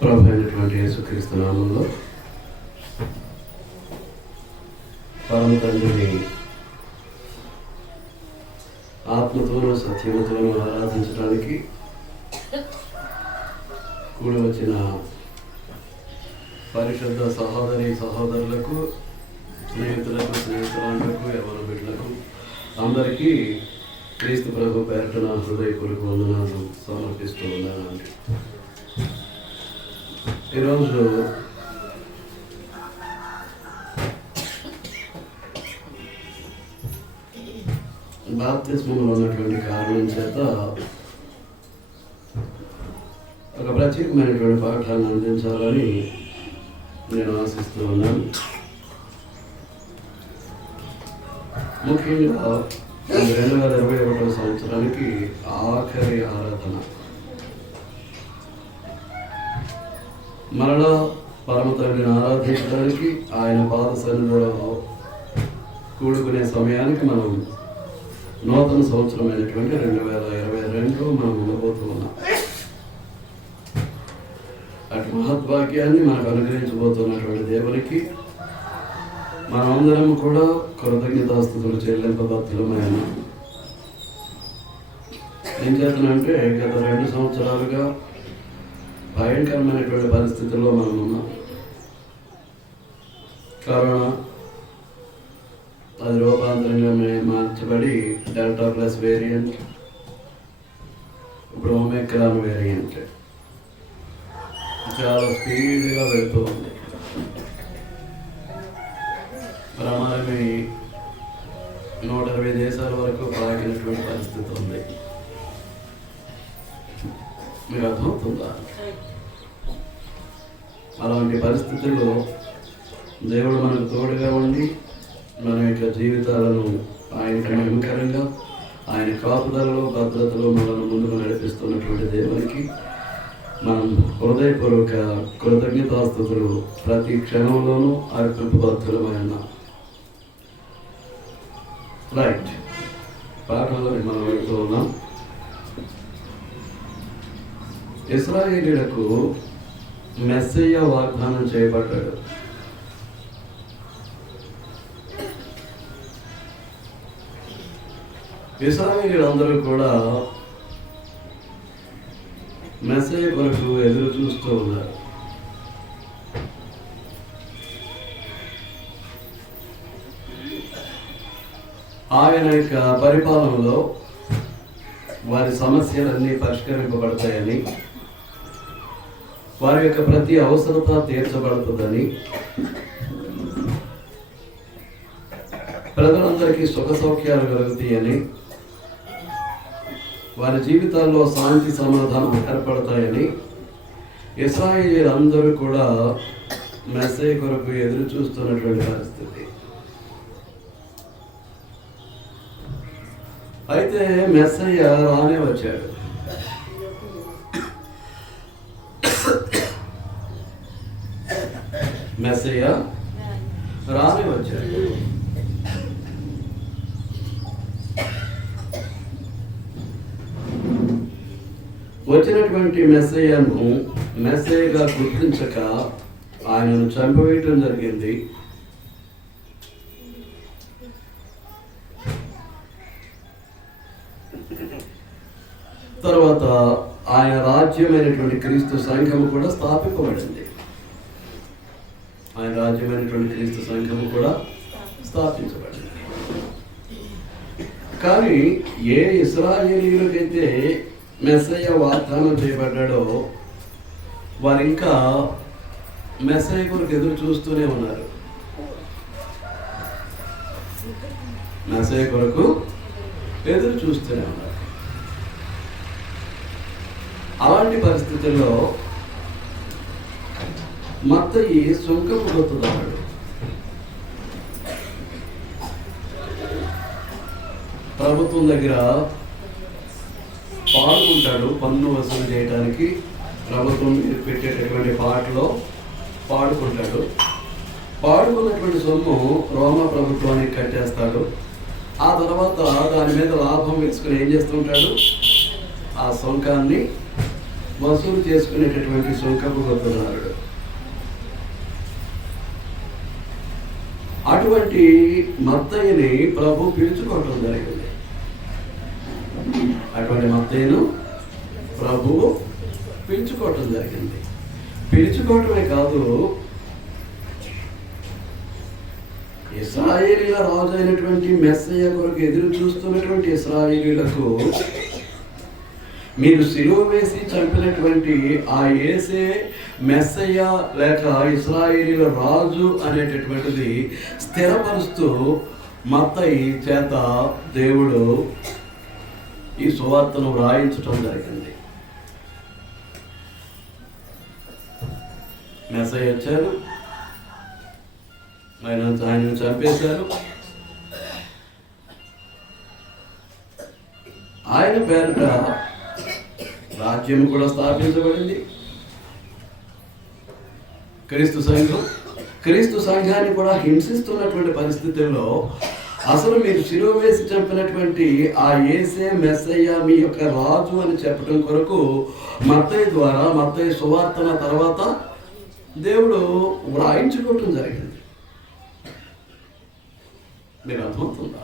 ప్రభు అయినటువంటి యేసుక్రీస్తు నామంలో పరమ తండ్రిని ఆత్మతోనూ సత్యముతోనూ ఆరాధించడానికి కూడి వచ్చిన పరిశుద్ధ సహోదరి సహోదరులకు, స్నేహితులకు, స్నేహితులకు, యవ్వన బిడ్డలకు అందరికీ క్రీస్తు ప్రభు పేరిట నా హృదయపూర్వక వందనాలు సమర్పిస్తూ ఉన్నానండి. ఈరోజు బాప్తిస్మంలో ఉన్నటువంటి కారణం చేత ఒక ప్రత్యేకమైనటువంటి పాఠాన్ని అందించాలని నేను ఆశిస్తూ ఉన్నాను. ముఖ్యంగా 2021 సంవత్సరానికి ఆఖరి ఆరాధన, మరలా పరమ తండ్రిని ఆరాధించడానికి ఆయన పాద సన్నిధిలో కూడుకునే సమయానికి మనం నూతన సంవత్సరమైనటువంటి 2022 మనం ఉండబోతూ ఉన్నాం. అటు మహద్భాగ్యాన్ని మనకు అనుగ్రహించబోతున్నటువంటి దేవునికి మనమందరం కూడా కృతజ్ఞతాస్తుతులు చెల్లింపబద్ధులమైన. ఏం చేతనంటే గత 2 సంవత్సరాలుగా భయంకరమైనటువంటి పరిస్థితుల్లో మనం ఉన్నాం. కరోనా అది రూపాంతరంగా మార్చబడి డెల్టా ప్లస్ వేరియంట్, ఇప్పుడు ఒమిక్రాన్ వేరియంట్ చాలా స్పీడ్గా వెళ్తూ ఉంది. ప్రమాదమే 120 దేశాల వరకు పాకినటువంటి పరిస్థితి ఉంది. మీకు అర్థమవుతుందా? అలాంటి పరిస్థితుల్లో దేవుడు మనకు తోడుగా ఉండి మన యొక్క జీవితాలను ఆయనకు మహిమకరంగా, ఆయన కాపుదలలో భద్రతలో మనల్ని ముందుకు నడిపిస్తున్నటువంటి దేవునికి మనం హృదయపూర్వక కృతజ్ఞతాస్తుతులు ప్రతి క్షణంలోనూ అర్పింపబద్ధులమైన. రైట్, పాఠంలో మనం వెళ్తూ ఉన్నాం. ఇశ్రాయేలీయులకు మెస్సయ్య వాగ్దానం చేయబడ్డాడు. ఇశ్రాయేలీయులందరూ కూడా మెస్సయ్య కొరకు ఎదురు చూస్తూ ఉన్నారు. ఆయన యొక్క పరిపాలనలో వారి సమస్యలన్నీ పరిష్కరింపబడతాయని, వారి యొక్క ప్రతి అవసరత తీర్చబడుతుందని, ప్రజలందరికీ సుఖ సౌఖ్యాలు కలుగుతాయని, వారి జీవితాల్లో శాంతి సమాధానం ఏర్పడతాయని ఇశ్రాయేలీయులందరూ కూడా మెస్సయ్య కొరకు ఎదురు చూస్తున్నటువంటి పరిస్థితి. అయితే మెస్సయ్య రానే వచ్చాడు. మెస్సయ్య రానే వచ్చాడు. వచ్చినటువంటి మెస్సయ్యను మెస్సయ్యగా గుర్తించక ఆయనను చంపివేయటం జరిగింది. తర్వాత ఆయన రాజ్యమైనటువంటి క్రీస్తు సంఘము కూడా స్థాపింపబడింది. ఆయన రాజ్యమైనటువంటి క్రీస్తు సంఘము కూడా స్థాపించబడింది. కానీ ఏ ఇశ్రాయేలీయులకైతే మెస్సయ్య వాగ్దానం చేయబడ్డాడో వారు ఇంకా మెస్సయ్య కొరకు ఎదురు చూస్తూనే ఉన్నారు. మెస్సయ్య కొరకు ఎదురు చూస్తూనే ఉన్నారు. అలాంటి పరిస్థితుల్లో మత్తయి సుంకపు గుర్తుదాడు. ప్రభుత్వం దగ్గర పాల్గొంటాడు. పన్ను వసూలు చేయడానికి ప్రభుత్వం పెట్టేటటువంటి పాటలో పాడుకుంటాడు. పాడుకున్నటువంటి సొమ్ము రోమా ప్రభుత్వానికి కట్టేస్తాడు. ఆ తర్వాత దాని మీద లాభం వేసుకుని ఏం చేస్తుంటాడు, ఆ సుంకాన్ని వసూలు చేసుకునేటటువంటి సుంకపు గొప్పదారుడు. అటువంటి మత్తయిని ప్రభు పిలుచుకోవటం జరిగింది. అటువంటి మత్తయిను ప్రభువు పిలుచుకోవటం జరిగింది. పిలుచుకోవటమే కాదు, ఇశ్రాయేలీల రాజు అయినటువంటి మెస్సయ్య కొరకు ఎదురు చూస్తున్నటువంటి ఇశ్రాయేలీలకు మీరు సిలువ వేసి చంపినటువంటి ఆ యేసే మెస్సయ్య లేక ఇశ్రాయేలీల రాజు అనేటటువంటిది స్థిరపరుస్తూ మత్తయి చేత దేవుడు ఈ సువార్తను వ్రాయించటం జరిగింది. మెస్సయ్య వచ్చారు, ఆయన చంపేశారు, ఆయన పేరిట రాజ్యం కూడా స్థాపించబడింది. క్రీస్తు సంఘాన్ని కూడా హింసిస్తున్నటువంటి పరిస్థితుల్లో అసలు మీరు శిలువ వేసి చంపినటువంటి ఆ యేసే మెస్సయ్య మీ యొక్క రాజు అని చెప్పడం కొరకు మత్తయి ద్వారా, మత్తయి సువార్తన తర్వాత దేవుడు వ్రాయించుకోవటం జరిగింది. మీరు అర్థమవుతుందా?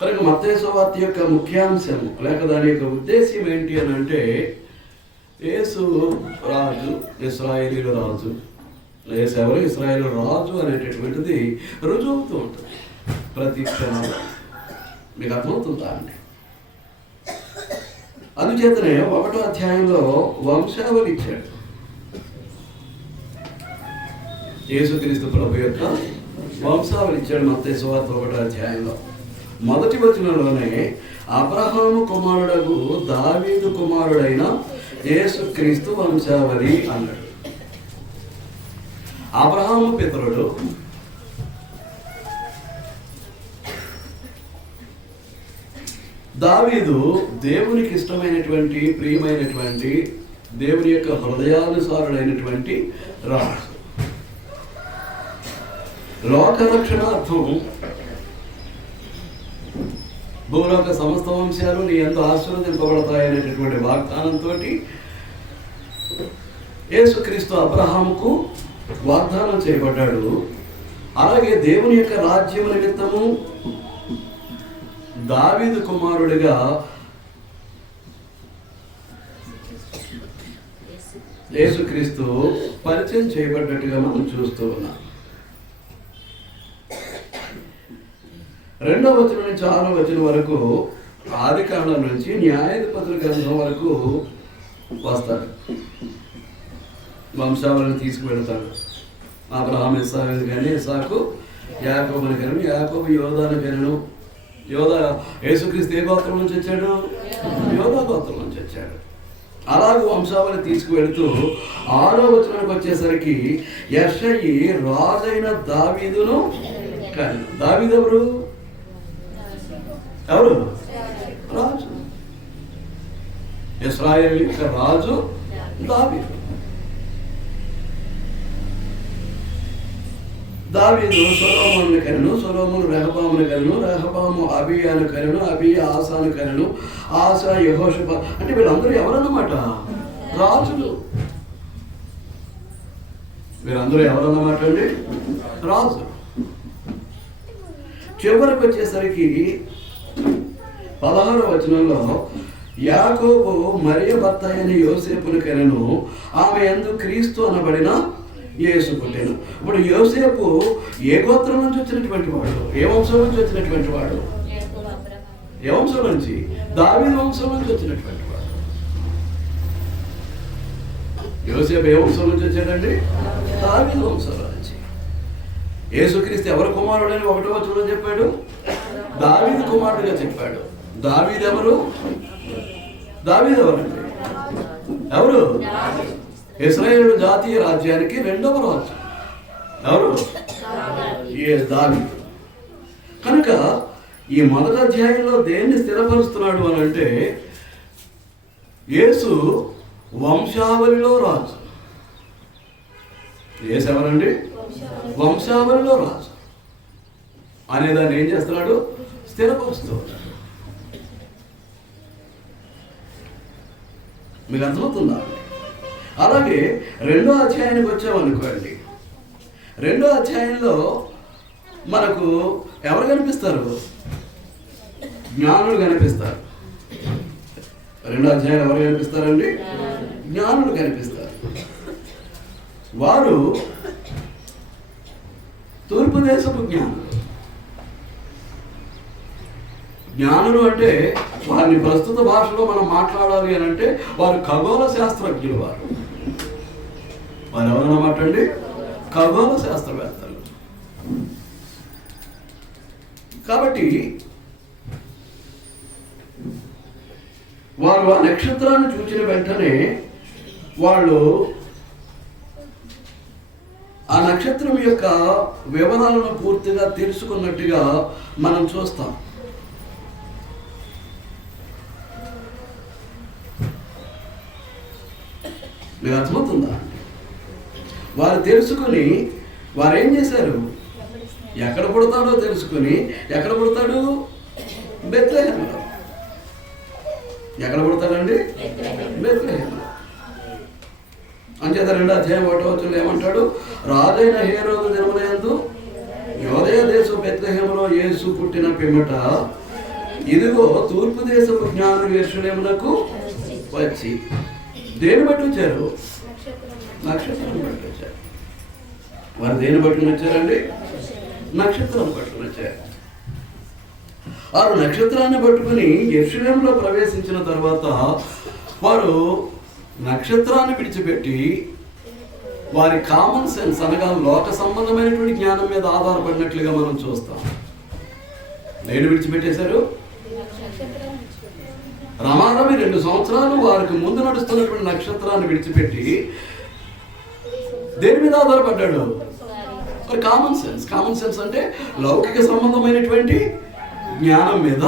కనుక మత్తయి సువార్త యొక్క ముఖ్యాంశం లేక దాని యొక్క ఉద్దేశ్యం ఏంటి అని అంటే, యేసు రాజు, ఇశ్రాయేలీల రాజు, యేసు ఎవరు, ఇశ్రాయేలు రాజు అనేటటువంటిది రుజువుతూ ఉంటుంది ప్రతి క్షణంలో. మీకు అర్థమవుతుందా అండి? అందుచేతనే 1వ అధ్యాయంలో వంశావళి ఇచ్చాడు. యేసుక్రీస్తు ప్రభు యొక్క వంశావళి ఇచ్చాడు మత్తయి సువార్త 1వ అధ్యాయంలో. మొదటి వచనంలోనే అబ్రహాము కుమారుడగు దావీదు కుమారుడైన యేసుక్రీస్తు వంశావళి అన్నాడు. అబ్రహాము పితరుడు, దావీదు దేవునికి ఇష్టమైనటువంటి, ప్రియమైనటువంటి, దేవుని యొక్క హృదయానుసారుడైనటువంటి రాజు. లోకరక్షణార్థం భూలోక సమస్త వంశాలు నీ ఎంతో ఆశీర్వదింపబడతాయనేటటువంటి వాగ్దానంతో యేసుక్రీస్తు అబ్రహాముకు వాగ్దానం చేయబడ్డాడు. అలాగే దేవుని యొక్క రాజ్యం నిమిత్తము దావీదు కుమారుడిగా యేసుక్రీస్తు పరిచయం చేయబడ్డట్టుగా మనం చూస్తూ ఉన్నాం. 2వ వచనం నుంచి 6వ వచనం వరకు ఆదికాండం నుంచి న్యాయాధిపతుల గ్రంథం వరకు వస్తాడు. వంశావళిని తీసుకువెళ్తాడు. అబ్రహాము ఇస్సాకు కానీ, ఇస్సాకు యాకోబుని కనను, యాకోబు యోధాను కనను. యోధా యేసుక్రీస్తు ఏ గోత్రం నుంచి వచ్చాడు? యోధా గోత్రం నుంచి వచ్చాడు. అలాగే వంశావళి తీసుకువెళుతూ 6వ వచనానికి వచ్చేసరికి యెషయి రాజైన దావీదును కనెను. దావీదు ఎవరు? రాజు. ఇశ్రాయేలు యొక్క రాజు దావీదు. దావీదు సొలొమోనుని కనెను, సొలొమోను రెహబామును కనెను, రెహబాము అబీయాను కనెను, అబీయా ఆసాను కనెను, ఆసా యెహోషాఫా. అంటే వీళ్ళందరూ ఎవరన్నమాట? రాజులు. వీరందరూ ఎవరన్నమాట అండి? రాజు. చివరికి వచ్చేసరికి 16వ వచనంలో యాకోబు మరియ భర్త అయిన యోసేపును కనెను, ఆమె యందు క్రీస్తు అనబడిన యేసు పుట్టెను. ఇప్పుడు యోసేపు ఏ గోత్రం నుంచి వచ్చినటువంటి వాడు? ఏ వంశం నుంచి వచ్చినటువంటి వాడు? ఏ వంశం నుంచి? దావీదు వంశం నుంచి వచ్చినటువంటి వాడు. యోసేపు ఏ వంశం నుంచి వచ్చాడండి? దావీదు వంశంలో నుంచి. యేసుక్రీస్తు ఎవరు కుమారుడని 1వ వచనంలో చెప్పాడు? దావీదు కుమారుడుగా చెప్పాడు. దావీదు ఎవరు? దావీదు ఎవరండి? ఎవరు? ఇశ్రాయేలు జాతీయ రాజ్యానికి 2వ రాజు. ఎవరు? దావీదు. కనుక ఈ మొదటి అధ్యాయంలో దేన్ని స్థిరపరుస్తున్నాడు అని అంటే, యేసు వంశావళిలో రాజు. యేసు ఎవరండి? వంశావళిలో రాజు. అనేదాన్ని ఏం చేస్తున్నాడు? స్థిరపరుస్తూ ఉన్నాడు. మీకు అర్థమవుతుందా? అలాగే 2వ అధ్యాయానికి వచ్చామనుకోండి. 2వ అధ్యాయంలో మనకు ఎవరు కనిపిస్తారు? జ్ఞానులు కనిపిస్తారు. 2వ అధ్యాయం ఎవరు కనిపిస్తారండి? జ్ఞానులు కనిపిస్తారు. వారు తూర్పు దేశపు జ్ఞానులు. జ్ఞానులు అంటే వారిని ప్రస్తుత భాషలో మనం మాట్లాడాలి అని అంటే వారు ఖగోళ శాస్త్రజ్ఞులు. వారు ఎవరన్నమాట అండి? ఖగోళ శాస్త్రవేత్తలు. కాబట్టి వారు ఆ నక్షత్రాన్ని చూసిన వెంటనే వాళ్ళు ఆ నక్షత్రం యొక్క వివరాలను పూర్తిగా తెలుసుకున్నట్టుగా మనం చూస్తాం. మీకు అర్థమవుతుందా? వారు తెలుసుకుని వారు ఏం చేశారు? ఎక్కడ పుడతాడో తెలుసుకుని, ఎక్కడ పుడతాడు? బెత్లెహేములో. ఎక్కడ పుడతాడండి? బెత్లెహేములో. అంచేత 2వ అధ్యాయం 1వ వచనంలో ఏమంటాడు? రాజైన హేరోదు దినమునందు యోదయ దేశం బెత్లెహేములో యేసు పుట్టిన పిమ్మట ఇదిగో తూర్పు దేశపు జ్ఞానులు యెరూషలేమునకు వచ్చి. దేని బట్టి వచ్చారు? నక్షత్రాన్ని బట్టి వచ్చారు. వారు దేని పట్టుకుని వచ్చారండి? నక్షత్రాన్ని పట్టుకుని వచ్చారు. వారు నక్షత్రాన్ని పట్టుకుని యెరూషలేములో ప్రవేశించిన తర్వాత వారు నక్షత్రాన్ని విడిచిపెట్టి వారి కామన్ సెన్స్ అనగా లోక సంబంధమైనటువంటి జ్ఞానం మీద ఆధారపడినట్లుగా మనం చూస్తాం. దేని విడిచిపెట్టేశారు? రమారమి 2 సంవత్సరాలు వారికి ముందు నడుస్తున్నటువంటి నక్షత్రాన్ని విడిచిపెట్టి దేని మీద ఆధారపడ్డాడు? Common sense. కామన్ సెన్స్ అంటే లౌకిక సంబంధమైనటువంటి జ్ఞానం మీద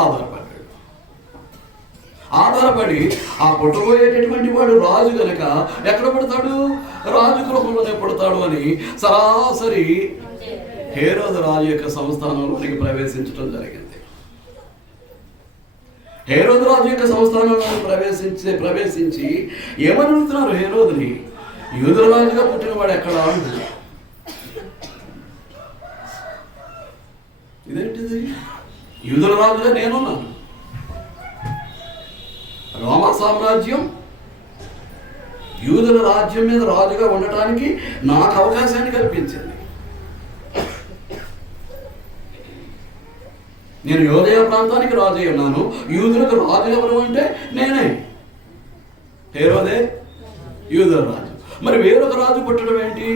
ఆధారపడ్డాడు. ఆధారపడి ఆ పుట్టబోయేటటువంటి వాడు రాజు గనక ఎక్కడ పుడతాడు? రాజు గృహంలోనే పుడతాడు అని సరాసరి హేరోదు రాజు యొక్క సంస్థానంలోనికి ప్రవేశించడం జరిగింది. హేరోదు రాజు యొక్క సంస్థానంలో ప్రవేశించి ఏమని అడుగుతున్నారు హేరోదుని? యూదుల రాజుగా పుట్టిన వాడు ఎక్కడ? ఇదేంటిది? యూదుల రాజుగా నేనున్నాను. రోమా సామ్రాజ్యం యూదుల రాజ్యం మీద రాజుగా ఉండటానికి నాకు అవకాశాన్ని కల్పించింది. నేను యోదయ ప్రాంతానికి రాజు అయి ఉన్నాను. యూదులకు రాజు ఎవరు అంటే నేనే. హేరోదే యూదుల రాజు. మరి వేరొక రాజు పుట్టడం ఏంటి?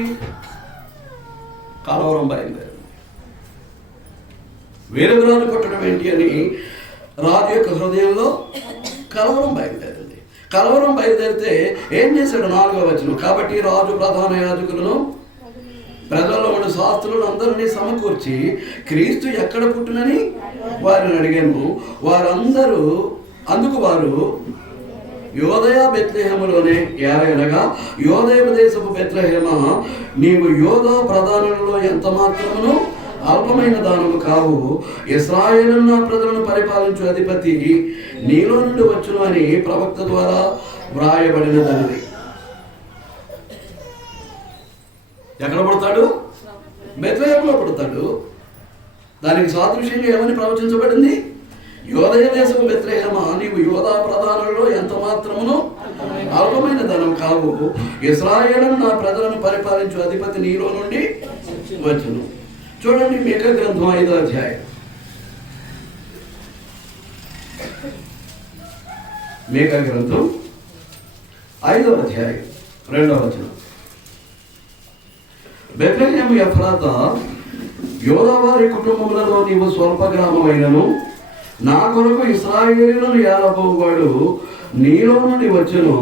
కలవరం బయలుదేరింది. వేరొక రాజు పుట్టడం ఏంటి అని రాజు యొక్క హృదయంలో కలవరం బయలుదేరింది. కలవరం బయలుదేరితే ఏం చేశాడు? 4వ వచనం. కాబట్టి రాజు ప్రధాన యాజకులను ప్రజల్లో ఉన్న శాస్త్రులను అందరినీ సమకూర్చి క్రీస్తు ఎక్కడ పుట్టునని వారిని అడిగాను. వారందరూ అందుకు వారు యోదయ బెత్లెహేములోనే ఏలయనగా యోదయ దేశపు బెత్లెహేమ, నీవు యోదా ప్రధానులలో ఎంత మాత్రమును అల్పమైన దానము కావు. ఇశ్రాయేలున్న ప్రజలను పరిపాలించు అధిపతి నీలో నుండి వచ్చును అని ప్రవక్త ద్వారా వ్రాయబడినది. ఎక్కడ పుడతాడు? బెత్లెహేములో పుడతాడు. దానికి సాదృశ్యంగా ఏమని ప్రవచించబడింది? యోదయ దేశము బెత్లెహేమ, నీవు యోదా ప్రధానులలో ఎంత మాత్రమును అల్పమైన ధనం కావు. ఇశ్రాయేలును నా ప్రజలను పరిపాలించు అధిపతి నీలో నుండి వచ్చును. చూడండి, మీకా గ్రంథం 5వ అధ్యాయం. మీకా గ్రంథం 5వ అధ్యాయం 2వ వచనం. బెత్లెహేము ఎఫ్రాతా, యోదావారి కుటుంబములలో నీవు స్వల్ప గ్రామమైనను నా కొరకు ఇశ్రాయేలును ఏలబోవాడు నీలో నుండి వచ్చును.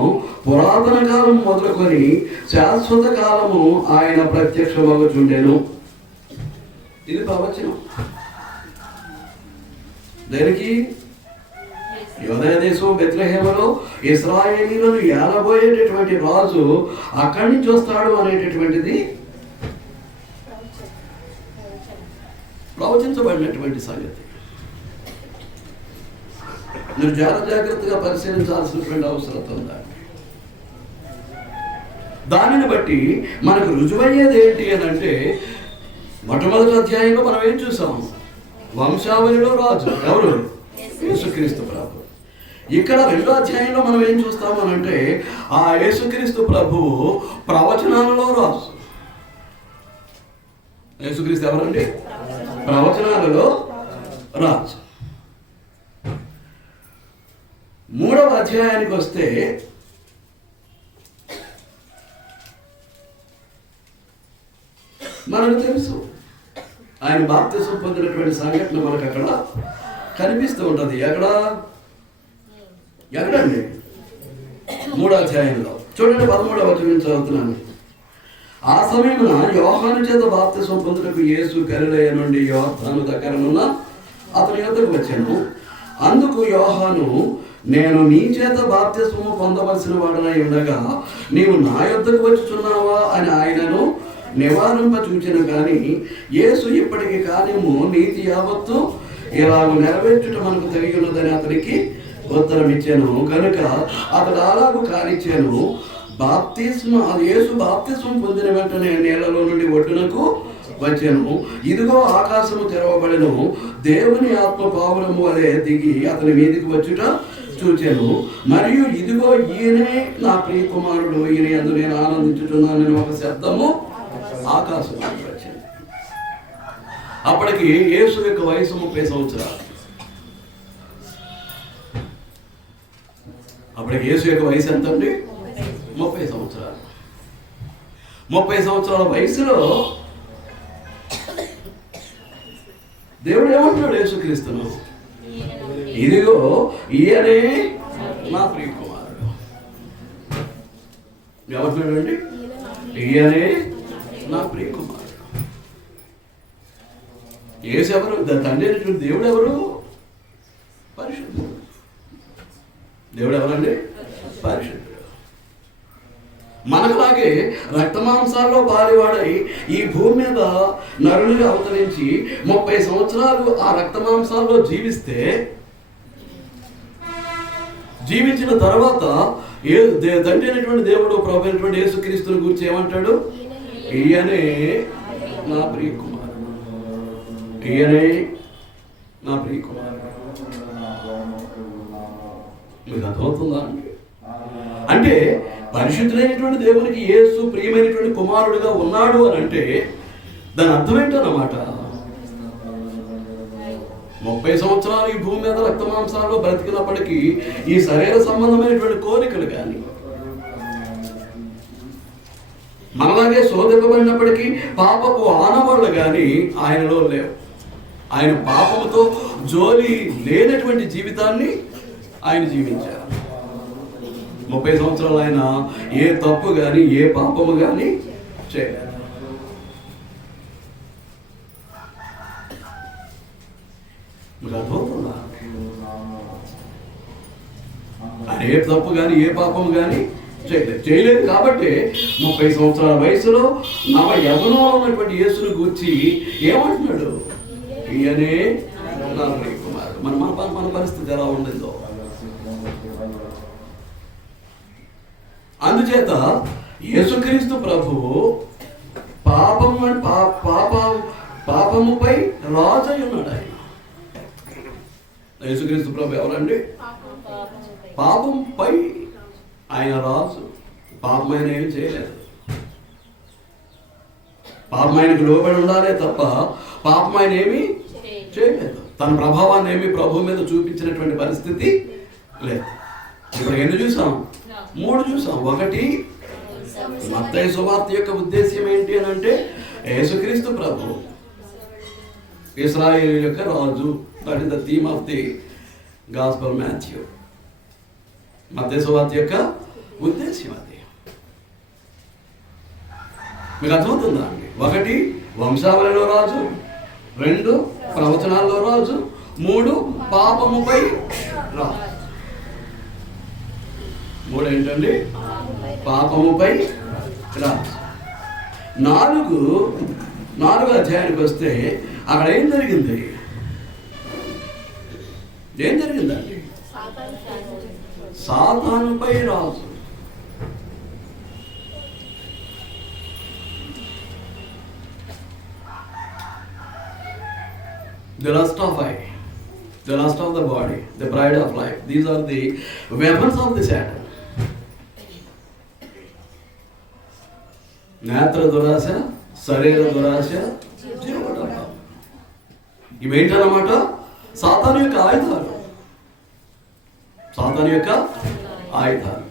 పురాతన కాలం మొదలుకొని శాశ్వత కాలము ఆయన ప్రత్యక్షమగుచుండెను. ఇది ప్రవచనం. దానికి యోదయ దేశం బెత్లెహేములో ఇశ్రాయేలీలను ఏలబోయేటటువంటి రాజు అక్కడి నుంచి వస్తాడు అనేటటువంటిది ప్రవచనం. ప్రవచించబడినటువంటి సంగతి. మీరు జాగ్రత్తగా పరిశీలించాల్సినటువంటి అవసరం ఉందా? దానిని బట్టి మనకు రుజువయ్యేది ఏంటి అని అంటే, మొట్టమొదటి అధ్యాయంలో మనం ఏం చూసాం? వంశావళిలో రాజు ఎవరు? యేసుక్రీస్తు ప్రభు. ఇక్కడ రెండో అధ్యాయంలో మనం ఏం చూస్తాము అని అంటే, ఆ యేసుక్రీస్తు ప్రభువు ప్రవచనాలలో రాజు. యేసుక్రీస్తు ఎవరండి? ప్రవచనాలలో రాజు. మూడవ అధ్యాయానికి వస్తే మనకు తెలుసు ఆయన బాప్తిసం పొందినటువంటి సంఘటన మనకు అక్కడ కనిపిస్తూ ఉంటుంది. ఎక్కడండి? 3వ అధ్యాయంలో చూడండి, 13వ వచనం చదువుతున్నాను. ఆ సమయమున యోహాను చేత బాప్తిసం పొందుటకు యేసు గలిలయ నుండి యోర్దాను దగ్గరనున్న అతని యొద్దకు వచ్చాను. అందుకు యోహాను, నేను నీ చేత బాప్తిస్మము పొందవలసిన వాడనై ఉండగా నీవు నా యొద్దకు వచ్చుచున్నావా అని ఆయనను నివారింప చూచెను. కానీ యేసు ఇప్పటికి కానేమో నీతి యావత్తు ఇలాగ నెరవేర్చుట మనకు తెలియ ఉన్నదని అతనికి ఉత్తరం ఇచ్చాను. కనుక అతడు అలాగూ కానిచ్చాను. యేసు బాప్తిస్మం పొందిన వెంటనే నీళ్లలో నుండి ఒడ్డునకు వచ్చాను. ఇదిగో ఆకాశము తెరవబడెను, దేవుని ఆత్మ పావురము వలె దిగి అతని మీదికి వచ్చుట చూచాను. మరియు ఇదిగో ఈయనే నా ప్రియ కుమారుడు, ఈయన యందు నేను ఆనందించుతున్నానని ఒక శబ్దము ఆకాశం వచ్చింది. అప్పటికి యేసు యొక్క వయసు 30 సంవత్సరాలు. అప్పటికి యేసు యొక్క వయసు ఎంత అండి? 30 సంవత్సరాలు. 30 సంవత్సరాల వయసులో దేవుడు ఏమంటున్నాడు యేసుక్రీస్తును? ఇదిగో ఈయనే నా ప్రియ కుమారుడు. ఏమంటున్నాడు అండి? ఈయనే నా ప్రియ కుమారుడు. యేసు ఎవరు? తండ్రి అయినటువంటి దేవుడు ఎవరు? పరిశుద్ధుడు. దేవుడు ఎవరండి? పరిశుద్ధుడు. మనకులాగే రక్తమాంసాల్లో బాలివాడై ఈ భూమి మీద నరునిగా అవతరించి 30 సంవత్సరాలు ఆ రక్తమాంసాల్లో జీవించిన తర్వాత తండ్రి అయినటువంటి దేవుడు ప్రభు అయినటువంటి యేసుక్రీస్తుని గురించి ఏమంటాడు? ఈయనే నా ప్రియ కుమారుడు, ఈయనే నా ప్రియ కుమారుడు. మీకు అర్థమవుతుందా అండి? అంటే పరిశుద్ధులైనటువంటి దేవునికి యేసు ప్రియమైనటువంటి కుమారుడుగా ఉన్నాడు అని అంటే దాని అర్థం ఏంటన్నమాట? 30 సంవత్సరాలు ఈ భూమి మీద రక్తమాంసాల్లో బ్రతికినప్పటికీ ఈ శరీర సంబంధమైనటువంటి కోరికలు కానీ, మనలాగే శోధింపబడినప్పటికీ పాపపు ఆనవాళ్ళు కానీ ఆయనలో లేవు. ఆయన పాపముతో జోలి లేనటువంటి జీవితాన్ని ఆయన జీవించారు. 30 సంవత్సరాలు ఆయన ఏ తప్పు కానీ ఏ పాపము కానీ చేయలేదు. మీకు అర్థమవుతుందా? ఆయన ఏ తప్పు కానీ ఏ పాపము కానీ చేయలేదు. కాబట్టి 30 సంవత్సరాల వయసులో నవ యవ్వనంలో ఉన్నటువంటి యేసును గూర్చి ఏమంటున్నాడు? ఈయనే నా ప్రియ కుమారుడు. మన పరిస్థితి ఎలా ఉండిందో. అందుచేత యేసుక్రీస్తు ప్రభువు పాపముపై రాజు అయి ఉన్నాడు. ఆయన యేసుక్రీస్తు ప్రభు ఎవరండి? పాపంపై ఆయన రాజు. పాపమైన ఏమి చేయలేదు. పాపమైనకు లోబడి ఉండాలే తప్ప పాపమైన ఏమి చేయలేదు. తన ప్రభావాన్ని ఏమి ప్రభు మీద చూపించినటువంటి పరిస్థితి లేదు. ఇప్పుడు ఎన్ని చూసాం? 3 చూసాం. ఒకటి, మత్తయి సువార్త యొక్క ఉద్దేశ్యం ఏంటి అని అంటే యేసుక్రీస్తు ప్రభు ఇశ్రాయేలు యొక్క రాజు. That is the theme of the gospel Matthew. మత్తయి సువార్త యొక్క ఉద్దేశ్యం అది. మీకు అర్థమవుతుందా అండి? 1 వంశావళిలో రాజు, 2 ప్రవచనాల్లో రాజు, 3 పాపముపై రాజు. 3 ఏంటండి? పాపముపై రాజు. 4 అధ్యాయానికి వస్తే అక్కడ ఏం జరిగింది? ఏం జరిగిందండి? సాతానుపై రాజు. The lust of eye, the lust of the body, the pride of life. These are the weapons of the Satan. నేత్ర దురాశ, శరీర దురాశ, జీవోడంబం. ఇవేంటన్నమాట? సాతాను యొక్క ఆయుధాలు. సాతాను యొక్క ఆయుధాలు.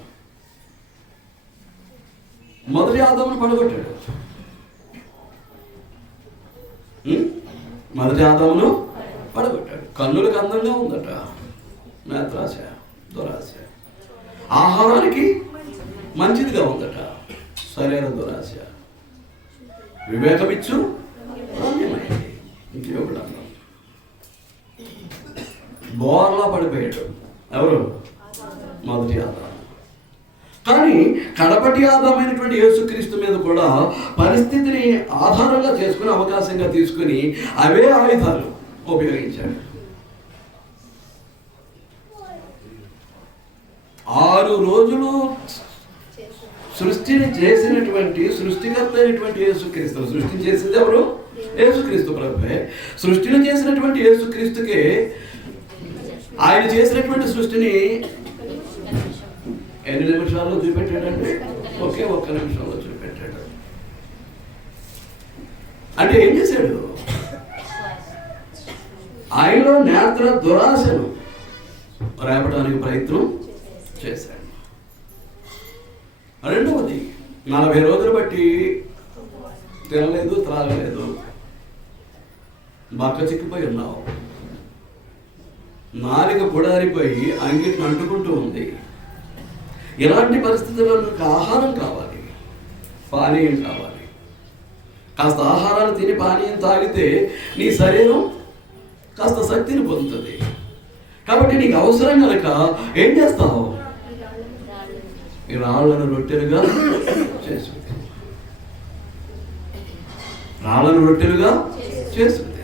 మొదటి ఆదామును పడగొట్టాడు. మొదటి ఆదామును పడగొట్టాడు. కన్నులకు అందంగా ఉందట నేత్రాశ, దురాశ. ఆహారానికి మంచిదిగా ఉందట శరీర దురాశ. వివేకమిచ్చు రమ్యమైంది. ఇంకేప్పుడు బోర్లా పడిపోయాడు. ఎవరు? మొదటి ఆదాము. కానీ కడపటి ఆదామైనటువంటి యేసుక్రీస్తు మీద కూడా పరిస్థితిని ఆధారంగా చేసుకుని, అవకాశంగా తీసుకుని అవే ఆయుధాలు ఉపయోగించాడు. 6 రోజులు సృష్టిని చేసినటువంటి సృష్టికర్త అయినటువంటి యేసుక్రీస్తు. సృష్టిని చేసింది ఎవరు? యేసుక్రీస్తు ప్రభువే. సృష్టిని చేసినటువంటి యేసుక్రీస్తుకే ఆయన చేసినటువంటి సృష్టిని ఎన్ని నిమిషాల్లో చూపెట్టాడంటే ఒకే 1 నిమిషంలో చూపెట్టాడు. అంటే ఏం చేశాడు? ఆయనలో నేత్ర దురాశను రేపడానికి ప్రయత్నం చేశాడు. రెండవది, 40 రోజులు బట్టి తినలేదు, త్రాగలేదు, బక్క చిక్కిపోయి ఉన్నావు. నాలుక పొడారిపోయి అంగిటిని అంటుకుంటూ ఉంది. ఇలాంటి పరిస్థితుల్లో నీకు ఆహారం కావాలి, పానీయం కావాలి. కాస్త ఆహారాన్ని తిని పానీయం తాగితే నీ శరీరం కాస్త శక్తిని పొందుతుంది. కాబట్టి నీకు అవసరం కనుక ఏం చేస్తావు? ఈ రాళ్ళను రొట్టెలుగా చేసుకుంది. రాళ్ళను రొట్టెలుగా చేసుకుంది.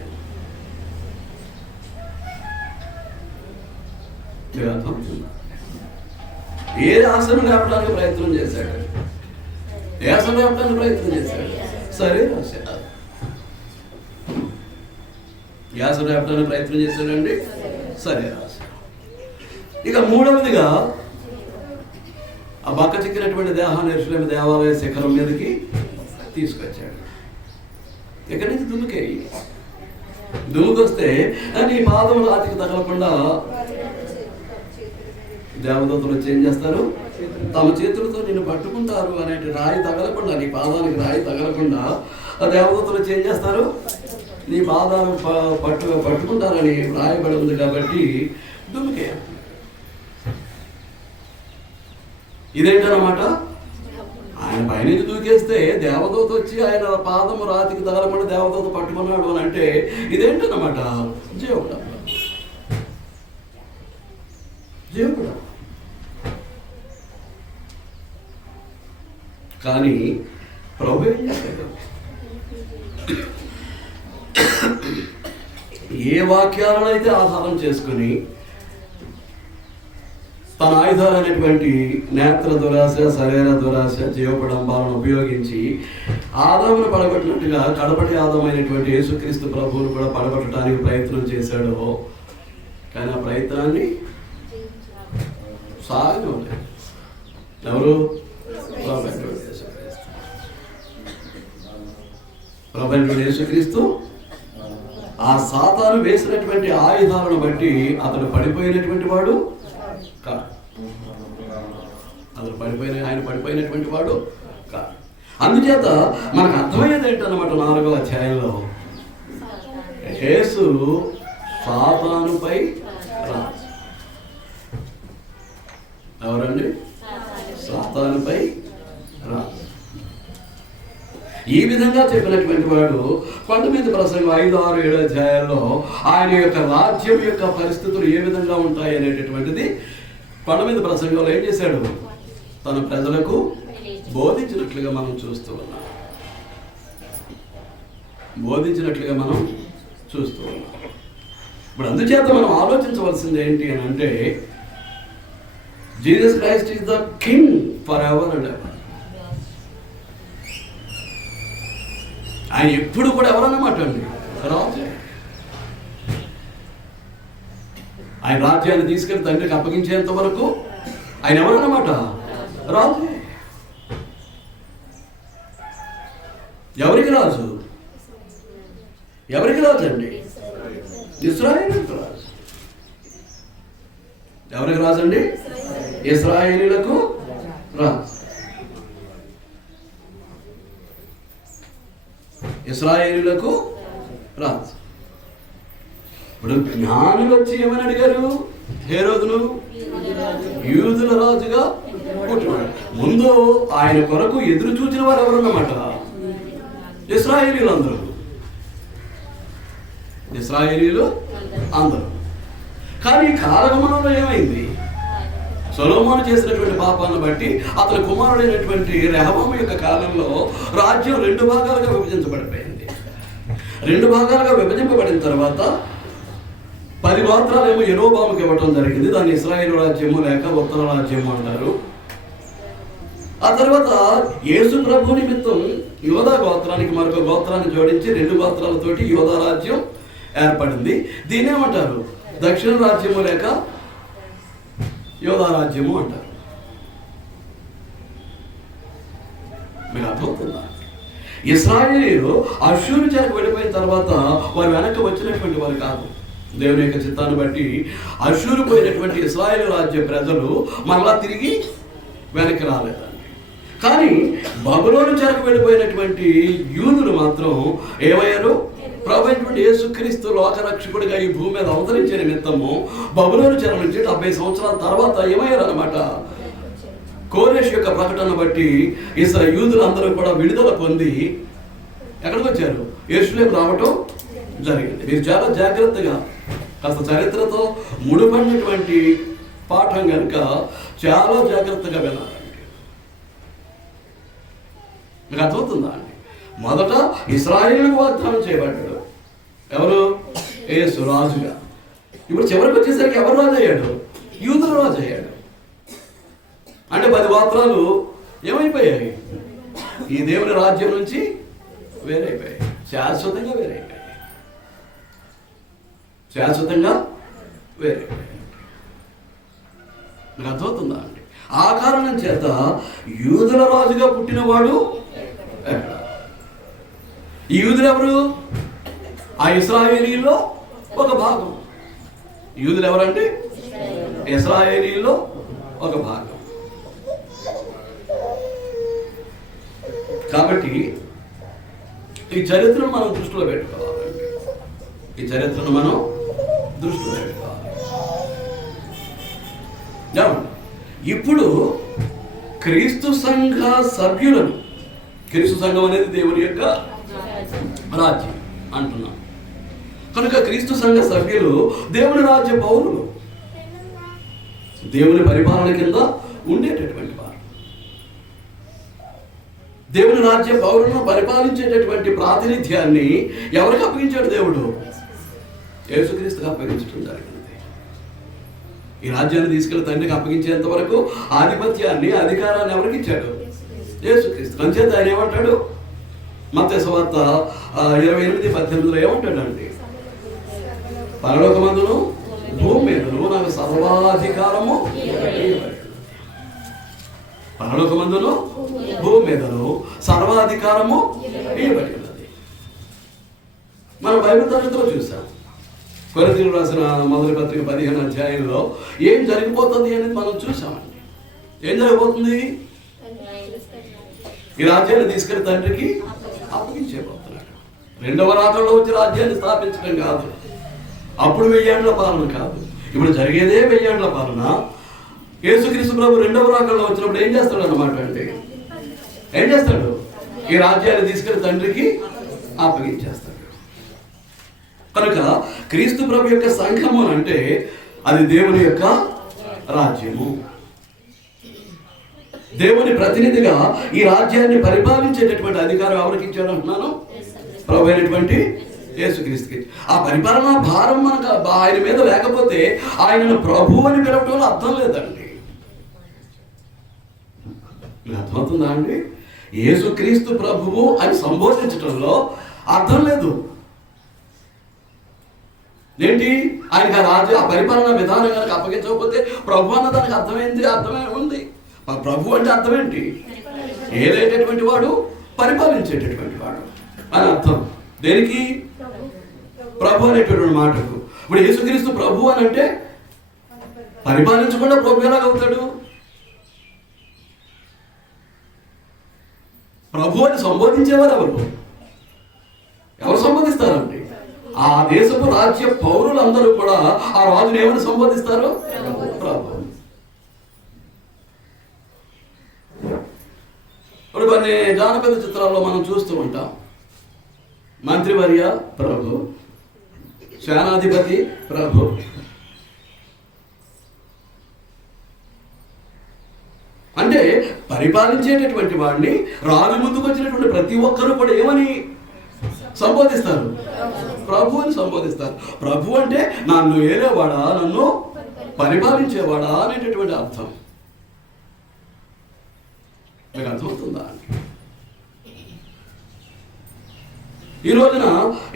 మీరు అర్థమవుతుందా? ఏ ఆసనం లేపడానికి ప్రయత్నం చేశాడు? ఏ ఆసనం లేపడానికి ప్రయత్నం చేశాడు? శరీరాశ. ఏ ఆసనం లేపడానికి ప్రయత్నం చేశాడండి? శరీరాశ. ఇక మూడవదిగా ఆ బక్క చిక్కినటువంటి దేహాన్ని యెరూషలేము దేవాలయ శిఖరం మీదకి తీసుకొచ్చాడు. ఎక్కడి నుంచి దుమ్ముకేయి. దుమ్ముకొస్తే నీ పాదం రాతికి తగలకుండా దేవదూతలు వచ్చి ఏం చేస్తారు? తమ చేతులతో నిన్ను పట్టుకుంటారు అనే రాయి తగలకుండా, నీ పాదానికి రాయి తగలకుండా ఆ దేవదూతలు వచ్చి ఏం చేస్తారు? నీ పాదాలు పట్టుకుంటారని రాయబడి ఉంది. కాబట్టి దుమ్ముకే. ఇదేంటన్నమాట? ఆయన పైనుంచి దూకేస్తే దేవదూత వచ్చి ఆయన పాదము రాతికి తగలకుండా దేవదూత పట్టుకున్నాడు అని అంటే ఇదేంటన్నమాట? జీవుడు. జీవుడు. కానీ ప్రభు ఏం చేశాడు? ఏ వాక్యాలను అయితే ఆధారం చేసుకుని తన ఆయుధాలైనటువంటి నేత్ర దురాశ, శరీర దురాశ, జీవపడంబాలను ఉపయోగించి ఆదామును పడగొట్టినట్టుగా కడపటి ఆదామైనటువంటి యేసుక్రీస్తు ప్రభువును కూడా పడగొట్టడానికి ప్రయత్నం చేశాడు. కానీ ఆ ప్రయత్నాన్ని సాగలేదు. ఎవరు? ప్రభువైనటువంటి యేసుక్రీస్తు ఆ సాతాను వేసినటువంటి ఆయుధాలను బట్టి అతడు పడిపోయినటువంటి వాడు కాదు. ఆయన పడిపోయినటువంటి వాడు కాదు. అందుచేత మనకు అర్థమయ్యేది ఏంటన్నమాట? 4వ అధ్యాయంలో యేసు సాతానుపై రాజు. ఎవరండి? సాతానుపై రాజు. ఈ విధంగా చెప్పినటువంటి వాడు కొండ మీద ప్రసంగం 5, 6, 7 అధ్యాయాల్లో ఆయన యొక్క రాజ్యం యొక్క పరిస్థితులు ఏ విధంగా ఉంటాయి అనేటటువంటిది కొండ మీద ప్రసంగంలో ఏం చేశాడు? తన ప్రజలకు బోధించినట్లుగా మనం చూస్తూ ఉన్నాం. చూస్తూ ఉన్నాం. ఇప్పుడు అందుచేత మనం ఆలోచించవలసింది ఏంటి అని అంటే, Jesus Christ is the king for ever and ever. ఆయన ఎప్పుడు కూడా ఎవరన్నమాట అండి, రాజే. ఆయన రాజ్యాన్ని తీసుకెళ్లి తండ్రికి అప్పగించేంత వరకు ఆయన ఎవరన్నమాట, రాజే. ఎవరికి రాజు? ఎవరికి రాజు అండి? ఇశ్రాయేలులకు రాజు. ఎవరికి రాజు అండి? ఇశ్రాయేలులకు రాజు. ఇశ్రాయేలులకు రాజు. ఇప్పుడు జ్ఞానులు వచ్చి ఏమని అడిగారు హేరోదును? యూదుల రాజుగా పుట్టినాడు. ముందు ఆయన కొరకు ఎదురు చూచిన వారు ఎవరన్నమాట, ఇశ్రాయేలీలు అందరూ. ఇశ్రాయేలీలు అందరూ. కానీ కాలగమనంలో ఏమైంది? సొలొమోను చేసినటువంటి పాపాలను బట్టి అతని కుమారుడైనటువంటి రెహబాము యొక్క కాలంలో రాజ్యం 2 భాగాలుగా విభజించబడిపోయింది. 2 భాగాలుగా విభజింపబడిన తర్వాత 10 గోత్రాలేమో యెరోబాముకి ఇవ్వటం జరిగింది. దాన్ని ఇశ్రాయేలు రాజ్యము లేక ఉత్తర రాజ్యము అంటారు. ఆ తర్వాత యేసు ప్రభు నిమిత్తం యోధా గోత్రానికి మరొక గోత్రాన్ని జోడించి 2 గోత్రాలతోటి యోధా రాజ్యం ఏర్పడింది. దీన్నేమంటారు? దక్షిణ రాజ్యము లేక యోధా రాజ్యము అంటారు. మీకు అర్థమవుతుందా? ఇశ్రాయేలీయులు అష్షూరు చేరకు వెళ్ళిపోయిన తర్వాత వారు వెనక్కి వచ్చినటువంటి వారు కాదు. దేవుని యొక్క చిత్తాన్ని బట్టి అష్షూరు పోయినటువంటి ఇశ్రాయేలు రాజ్య ప్రజలు మరలా తిరిగి వెనక్కి రాలేదండి. కానీ బబులోను చెరకు వెళ్ళిపోయినటువంటి యూదులు మాత్రం ఏమయ్యారు? ప్రభు అయినటువంటి యేసుక్రీస్తు లోకరక్షకుడిగా ఈ భూమి మీద అవతరించే నిమిత్తము బబులోను చెర నుంచి 70 సంవత్సరాల తర్వాత ఏమయ్యారు అనమాట? కోరేష్ యొక్క ప్రకటన బట్టి యూదులు అందరూ కూడా విడుదల పొంది ఎక్కడికి వచ్చారు? యెరూషలేము రావటం జరిగింది. మీరు చాలా జాగ్రత్తగా కాస్త చరిత్రతో ముడిపడినటువంటి పాఠం కనుక చాలా జాగ్రత్తగా వినాలండి. మీకు అర్థమవుతుందా అండి? మొదట ఇశ్రాయేలుకు వాగ్దానం చేయబడ్డాడు. ఎవరు? యేసు రాజుగా. ఇప్పుడు చివరికి వచ్చేసరికి ఎవరు రాజు అయ్యాడు? యూదుల రాజు అయ్యాడు. అంటే 10 గోత్రాలు ఏమైపోయాయి? ఈ దేవుని రాజ్యం నుంచి వేరైపోయాయి. శాశ్వతంగా వేరైపోయాయి. శాశ్వతంగా వేరైపోయాయి. మీకు అర్థమవుతుందా అండి? ఆ కారణం చేత యూదుల రాజుగా పుట్టినవాడు ఎక్కడ? ఈ యూదులు ఎవరు? ఆ ఇశ్రాయేలీలో ఒక భాగం. యూదులు ఎవరంటే ఇశ్రాయేలీలో ఒక భాగం. కాబట్టి ఈ చరిత్రను మనం దృష్టిలో పెట్టుకోవాలండి. ఈ చరిత్రను మనం దృష్టిలో పెట్టుకోవాలి. ఇప్పుడు క్రీస్తు సంఘ సభ్యులను, క్రీస్తు సంఘం అనేది దేవుని యొక్క రాజ్యం అంటున్నాం కనుక క్రీస్తు సంఘ సభ్యులు దేవుని రాజ్య పౌరులు, దేవుని పరిపాలన కింద ఉండేటటువంటి వారు. దేవుని రాజ్య పౌరులను పరిపాలించేటటువంటి ప్రాతినిధ్యాన్ని ఎవరికి అప్పగించాడు దేవుడు? యేసుక్రీస్తుకు అప్పగించడం జరిగింది. ఈ రాజ్యాన్ని తీసుకెళ్లి తండ్రికి అప్పగించేంత వరకు ఆధిపత్యాన్ని, అధికారాన్ని ఎవరికి ఇచ్చాడు? యేసుక్రీస్తు. అంచేత ఆయన ఏమంటాడు? మత్తయి సువార్త 28:18 ఏమంటాడండి? పరలోకమందును భూమి మీదను నాకు సర్వాధికారము ఇవ్వబడింది. పరలోకమందును భూమి మీదను సర్వాధికారము ఇవ్వబడినది. మనం బైబిల్ తరగతిలో చూసాం. కొరింథీయులకు రాసిన మొదటి పత్రిక 15వ అధ్యాయంలో ఏం జరిగిపోతుంది అనేది మనం చూసామండి. ఏం జరిగిపోతుంది? ఈ రాజ్యాన్ని తీసుకెళ్లి తండ్రికి అప్పగించేపోతున్నాడు. 2వ రాకడలో వచ్చి రాజ్యాన్ని స్థాపించడం కాదు, అప్పుడు 1000 ఏళ్ల పాలన కాదు, ఇప్పుడు జరిగేదే 1000 ఏళ్ల పాలన. యేసుక్రీస్తు ప్రభు 2వ రాకడలో వచ్చినప్పుడు ఏం చేస్తాడు అన్నమాట అంటే, ఏం చేస్తాడు? ఈ రాజ్యాన్ని తీసుకెళ్లి తండ్రికి అప్పగించేస్తాడు. కనుక క్రీస్తు ప్రభు యొక్క సంఘము అంటే అది దేవుని యొక్క రాజ్యము. దేవుని ప్రతినిధిగా ఈ రాజ్యాన్ని పరిపాలించేటటువంటి అధికారం ఎవరికి ఇచ్చాడు అంటున్నాను? ప్రభు అయినటువంటి యేసుక్రీస్తుకి. ఆ పరిపాలనా భారం మనకు ఆయన మీద లేకపోతే ఆయనను ప్రభు అని పిలవటంలో అర్థం లేదండి. అర్థమవుతుందా అండి? యేసుక్రీస్తు ప్రభువు అని సంబోధించడంలో అర్థం లేదు. ఏంటి? ఆయనకి ఆ పరిపాలనా విధానం కనుక అప్పగించకపోతే ప్రభు అన్న దానికి అర్థమైంది, అర్థమే ఉంది. ప్రభు అంటే అర్థం ఏంటి? ఏదైనటువంటి వాడు పరిపాలించేటటువంటి వాడు అని అర్థం. దేనికి? ప్రభు అనేటటువంటి మాటకు. ఇప్పుడు యేసుక్రీస్తు ప్రభు అని అంటే పరిపాలించకుండా ప్రభు ఎలాగవుతాడు? ప్రభు అని సంబోధించేవారు ఎవరు సంబోధిస్తారండి? ఆ దేశపు రాజ్య పౌరులందరూ కూడా ఆ రాజుని ఏమని సంబోధిస్తారు? ప్రభు. ఇప్పుడు కొన్ని జానపద చిత్రాల్లో మనం చూస్తూ ఉంటాం. మంత్రివర్య ప్రభు, సేనాధిపతి ప్రభు. అంటే పరిపాలించేటటువంటి వాడిని రాజు ముందుకు వచ్చినటువంటి ప్రతి ఒక్కరూ కూడా ఏమని సంబోధిస్తారు? ప్రభు అని సంబోధిస్తారు. ప్రభు అంటే నన్ను ఏలేవాడా, నన్ను పరిపాలించేవాడా అనేటటువంటి అర్థం. మీకు అర్థమవుతుందా? ఈ రోజున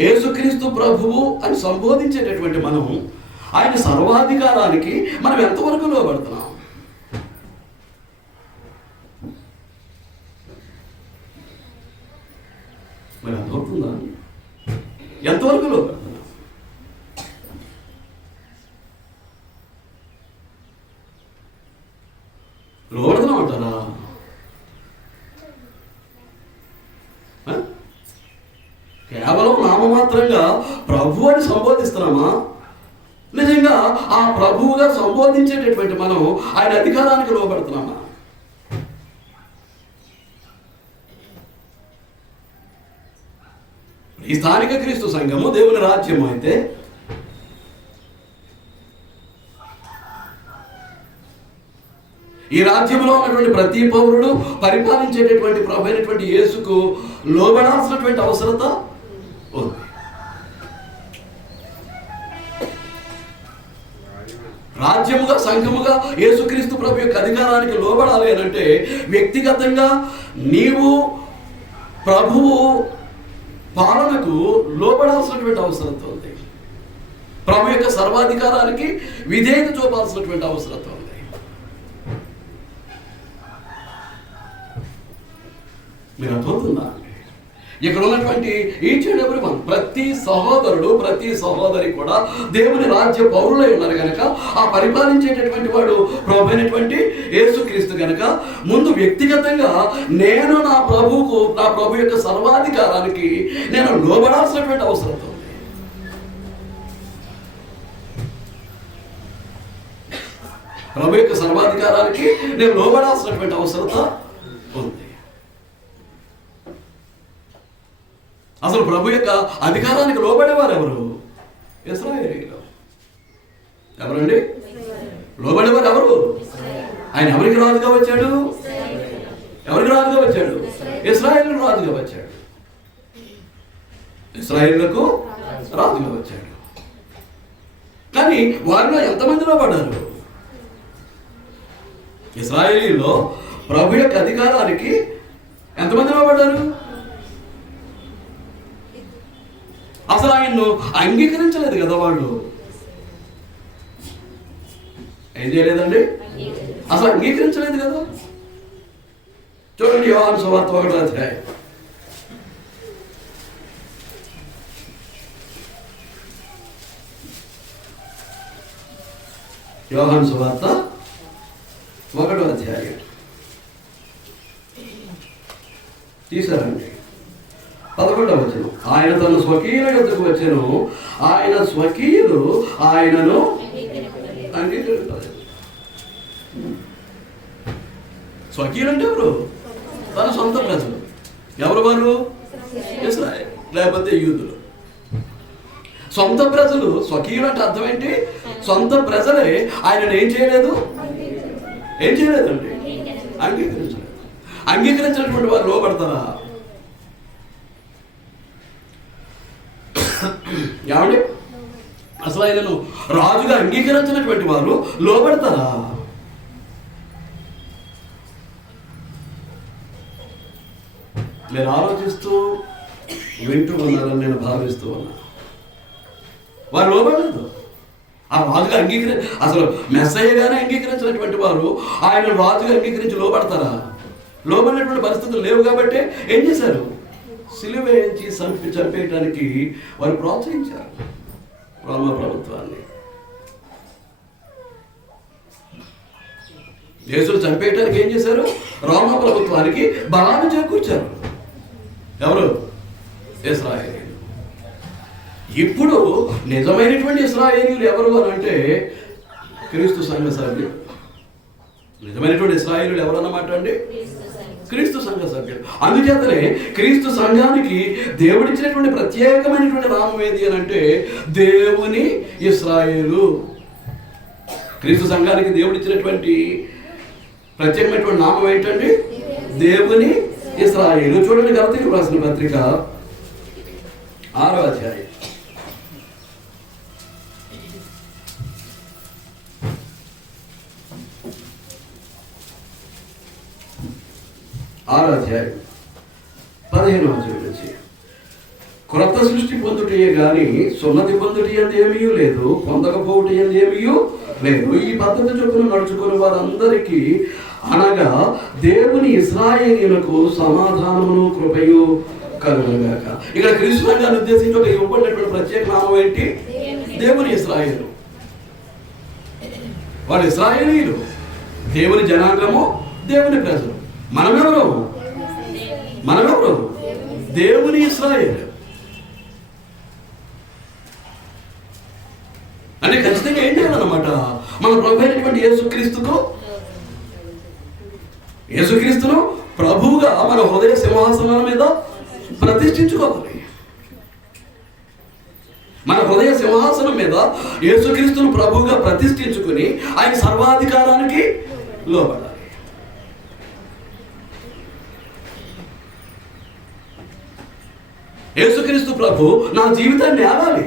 యేసుక్రీస్తు ప్రభువు అని సంబోధించేటటువంటి మనం ఆయన సర్వాధికారానికి మనం ఎంతవరకు లోబడుతున్నాం? మరి అర్థమవుతుందా? ఎంతవరకు లోబడుతున్నాం? లోబడుతున్నాం అంటారా? కేవలం నామమాత్రంగా ప్రభు అని సంబోధిస్తున్నామా? నిజంగా ఆ ప్రభువుగా సంబోధించేటటువంటి మనం ఆయన అధికారానికి లోబడుతున్నామా? ఈ స్థానిక క్రీస్తు సంఘము దేవుని రాజ్యము అయితే ఈ రాజ్యంలో ఉన్నటువంటి ప్రతి పౌరుడు పరిపాలించేటటువంటి ప్రభు అయినటువంటి యేసుకు లోబడాల్సినటువంటి అవసరత ఉంది. రాజ్యముగా సంఘముగా యేసుక్రీస్తు ప్రభు యొక్క అధికారానికి లోబడాలి అని అంటే వ్యక్తిగతంగా నీవు ప్రభువు పాలనకు లోబడాల్సినటువంటి అవసరత ఉంది. ప్రభు యొక్క సర్వాధికారానికి విధేయత చూపాల్సినటువంటి అవసరత ఉంది. మీరు అర్థమవుతుందా? ఇక్కడ ఉన్నటువంటి ఈచ్ అండ్ ఎవ్రీ వన్, ప్రతి సహోదరుడు ప్రతి సహోదరి కూడా దేవుని రాజ్య పౌరులై ఉన్నారు కనుక ఆ పరిపాలించేటటువంటి వాడు ప్రభు అయినటువంటి యేసుక్రీస్తు కనుక ముందు వ్యక్తిగతంగా నేను నా ప్రభు యొక్క సర్వాధికారానికి నేను లోబడాల్సినటువంటి అవసరం ఉంది. ప్రభు యొక్క సర్వాధికారానికి నేను లోబడాల్సినటువంటి అవసరత ఉంది. అసలు ప్రభు యొక్క అధికారానికి లోబడేవారు ఎవరు? ఇశ్రాయేలీయులు. ఎవరండి లోబడేవారు? ఎవరు? ఆయన ఎవరికి రాజుగా వచ్చాడు? ఎవరికి రాజుగా వచ్చాడు? ఇశ్రాయేలు రాజుగా వచ్చాడు. ఇశ్రాయేలులకు రాజుగా వచ్చాడు. కానీ వారిలో ఎంతమంది లోబడ్డారు? ఇశ్రాయేలీలో ప్రభు యొక్క అధికారానికి ఎంతమంది లోబడ్డారు? అసలు ఆయన్ను అంగీకరించలేదు కదా వాళ్ళు. ఏం చేయలేదండి? అసలు అంగీకరించలేదు కదా. చూడండి యోహాను సువార్త 1వ అధ్యాయం. యోహాను సువార్త 1వ అధ్యాయం తీసారండి. 11వ వచనం. ఆయన తన స్వకీయుల యొద్దకు వచ్చెను, ఆయన స్వకీయులు ఆయనను అంగీకరించలేదు. స్వకీయులు అంటే ఎవరు? తన సొంత ప్రజలు. ఎవరు వారు? ఇశ్రాయేలు లేకపోతే యూదులు. సొంత ప్రజలు. స్వకీయులు అంటే అర్థం ఏంటి? సొంత ప్రజలే ఆయనను ఏం చేయలేదు? ఏం చేయలేదండి? అంగీకరించలేదు. అంగీకరించినటువంటి వారు లోబడతారా? అసలు ఆయనను రాజుగా అంగీకరించినటువంటి వారు లోబడతారా? మీరు ఆలోచిస్తూ వింటూ ఉన్నారని నేను భావిస్తూ ఉన్నా. వారు లోబడలేదు. ఆ రాజుగా అసలు మెస్సయ్యగానే అంగీకరించినటువంటి వారు ఆయన రాజుగా అంగీకరించి లోబడతారా? లోబడినటువంటి పరిస్థితులు లేవు కాబట్టి ఏం చేశారు? సిలువ వేయించి చంపేయటానికి వారు ప్రోత్సహించారు రోమా ప్రభుత్వాన్ని. యేసును చంపేయటానికి ఏం చేశారు? రోమా ప్రభుత్వానికి బలాన్ని చేకూర్చారు. ఎవరు? ఇశ్రాయేలీయులు. ఇప్పుడు నిజమైనటువంటి ఇశ్రాయేలీయులు ఎవరు అని అంటే క్రీస్తు సంఘ సభ్యులు. నిజమైనటువంటి ఇశ్రాయేలీయులు ఎవరు అన్నమాట అండి? క్రీస్తు సంఘ సభ్యులు. అందుచేతనే క్రీస్తు సంఘానికి దేవుడిచ్చినటువంటి ప్రత్యేకమైనటువంటి నామం ఏది అని అంటే దేవుని ఇశ్రాయేలు. క్రీస్తు సంఘానికి దేవుడిచ్చినటువంటి ప్రత్యేకమైనటువంటి నామం ఏంటండి? దేవుని ఇశ్రాయేలు. చూడండి, గలతీయులకు రాసిన పత్రిక 6వ అధ్యాయం 6వ అధ్యాయం 15వ వచనం నుంచి, క్రొత్త సృష్టి పొందుటయే గాని సున్నతి పొందుట ఏమీ లేదు, పొందకపోవట ఏమీ లేదు. ఈ పద్ధతి చొప్పున నడుచుకుని వారందరికీ అనగా దేవుని ఇశ్రాయేలీయులకు సమాధానమును కృపయు కలుగునుగాక. ఇక్కడ క్రీస్తు సంఘాన్ని ఉద్దేశించి ఒక ఇవ్వబడినటువంటి ప్రత్యేక నామం ఏంటి? దేవుని ఇశ్రాయేలు. వాడు ఇశ్రాయేలీయులు, దేవుని జనాంగము, దేవుని ప్రజలు. మనమెవరు? దేవుని ఇశ్రాయేలు. అంటే ఖచ్చితంగా ఏం చేయాలన్నమాట? మన ప్రభు అయినటువంటి యేసుక్రీస్తును ప్రభువుగా మన హృదయ సింహాసనం మీద ప్రతిష్ఠించుకోవాలి. మన హృదయ సింహాసనం మీద యేసుక్రీస్తును ప్రభువుగా ప్రతిష్ఠించుకుని ఆయన సర్వాధికారానికి లోబడాలి. యేసుక్రీస్తు ప్రభు నా జీవితాన్ని ఆడాలి.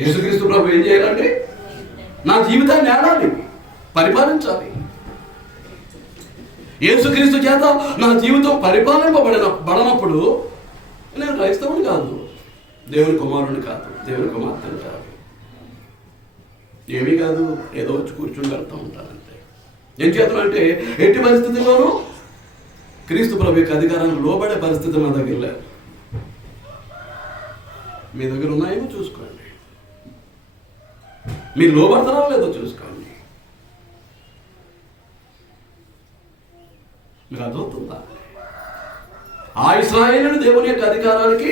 యేసుక్రీస్తు ప్రభు ఏం చేయాలండి? నా జీవితాన్ని ఆడాలి, పరిపాలించాలి. యేసుక్రీస్తు చేత నా జీవితం పరిపాలింపబడినప్పుడు నేను క్రైస్తవుని కాదు, దేవుని కుమారుని కాదు, దేవుని కుమార్తెను కాదు, ఏమీ కాదు, ఏదో వచ్చి కూర్చుని వెళ్తూ ఉంటానంతే. ఏం చేతనంటే ఎట్టి పరిస్థితుల్లోనూ క్రీస్తు ప్రభు యొక్క అధికారానికి లోబడే పరిస్థితి నా దగ్గర లేదు. మీ దగ్గర ఉన్నాయేమో చూసుకోండి, మీరు లోబడతారో లేదో చూసుకోండి. మీకు అర్థమవుతుందా? ఆ ఇశ్రాయేలును దేవుని యొక్క అధికారానికి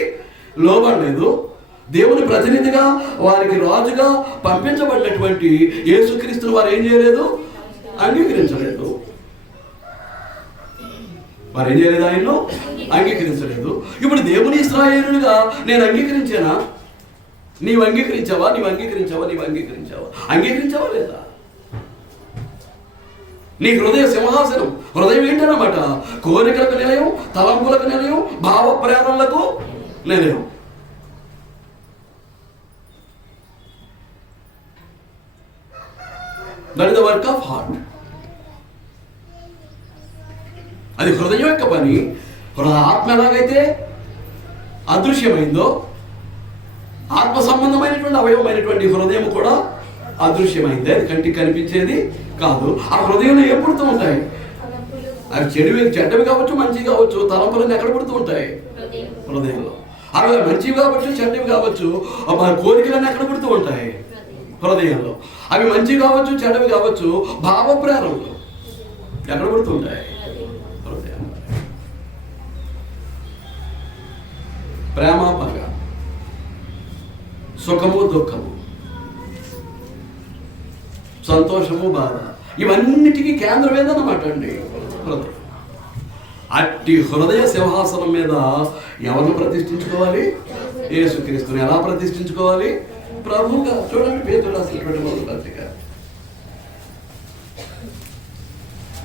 లోబడలేదు. దేవుని ప్రతినిధిగా, వారికి రాజుగా పంపించబడినటువంటి యేసుక్రీస్తును వారు ఏం చేయలేదు? అంగీకరించలేదు. వారు ఏం చేయలేదు? ఆయన్ను అంగీకరించలేదు. ఇప్పుడు దేవుని ఇశ్రాయేలుగా నేను అంగీకరించానా? నీవు అంగీకరించావా? అంగీకరించావా లేదా? నీ హృదయ సింహాసనం, హృదయం ఏంటన్నమాట? కోరికలకు నిలయం, తలంపులకు నిలయం, భావ ప్రేరణలకు నిలయం. That is the work of heart. అది హృదయం యొక్క పని. ఆత్మ ఎలాగైతే అదృశ్యమైందో, ఆత్మ సంబంధమైనటువంటి అవయవమైనటువంటి హృదయం కూడా అదృశ్యమైంది. అది కంటికి కనిపించేది కాదు. ఆ హృదయంలో ఏం పుడుతూ ఉంటాయి? అవి చెడ్డవి కావచ్చు, మంచివి కావచ్చు. తలంపులన్నీ ఎక్కడ పుడుతూ ఉంటాయి? హృదయంలో. అవి మంచివి కావచ్చు, చెడ్డవి కావచ్చు. కోరికలన్నీ ఎక్కడ పుడుతూ ఉంటాయి? హృదయంలో. అవి మంచివి కావచ్చు, చెడ్డవి కావచ్చు. భావ ప్రేరణలు ఎక్కడ పుడుతూ ఉంటాయి? హృదయంలో. ప్రేమ, పగ, సుఖము, దుఃఖము, సంతోషము, బాధ, ఇవన్నిటికీ కేంద్రం ఏదన్నమాట అండి? హృదయం. అట్టి హృదయ సింహాసనం మీద ఎవరిని ప్రతిష్ఠించుకోవాలి? యేసుక్రీస్తుని. ఎలా ప్రతిష్ఠించుకోవాలి? ప్రభువుగా. చూడండి, పేతురు రాసినటువంటి మొదటి పత్రిక,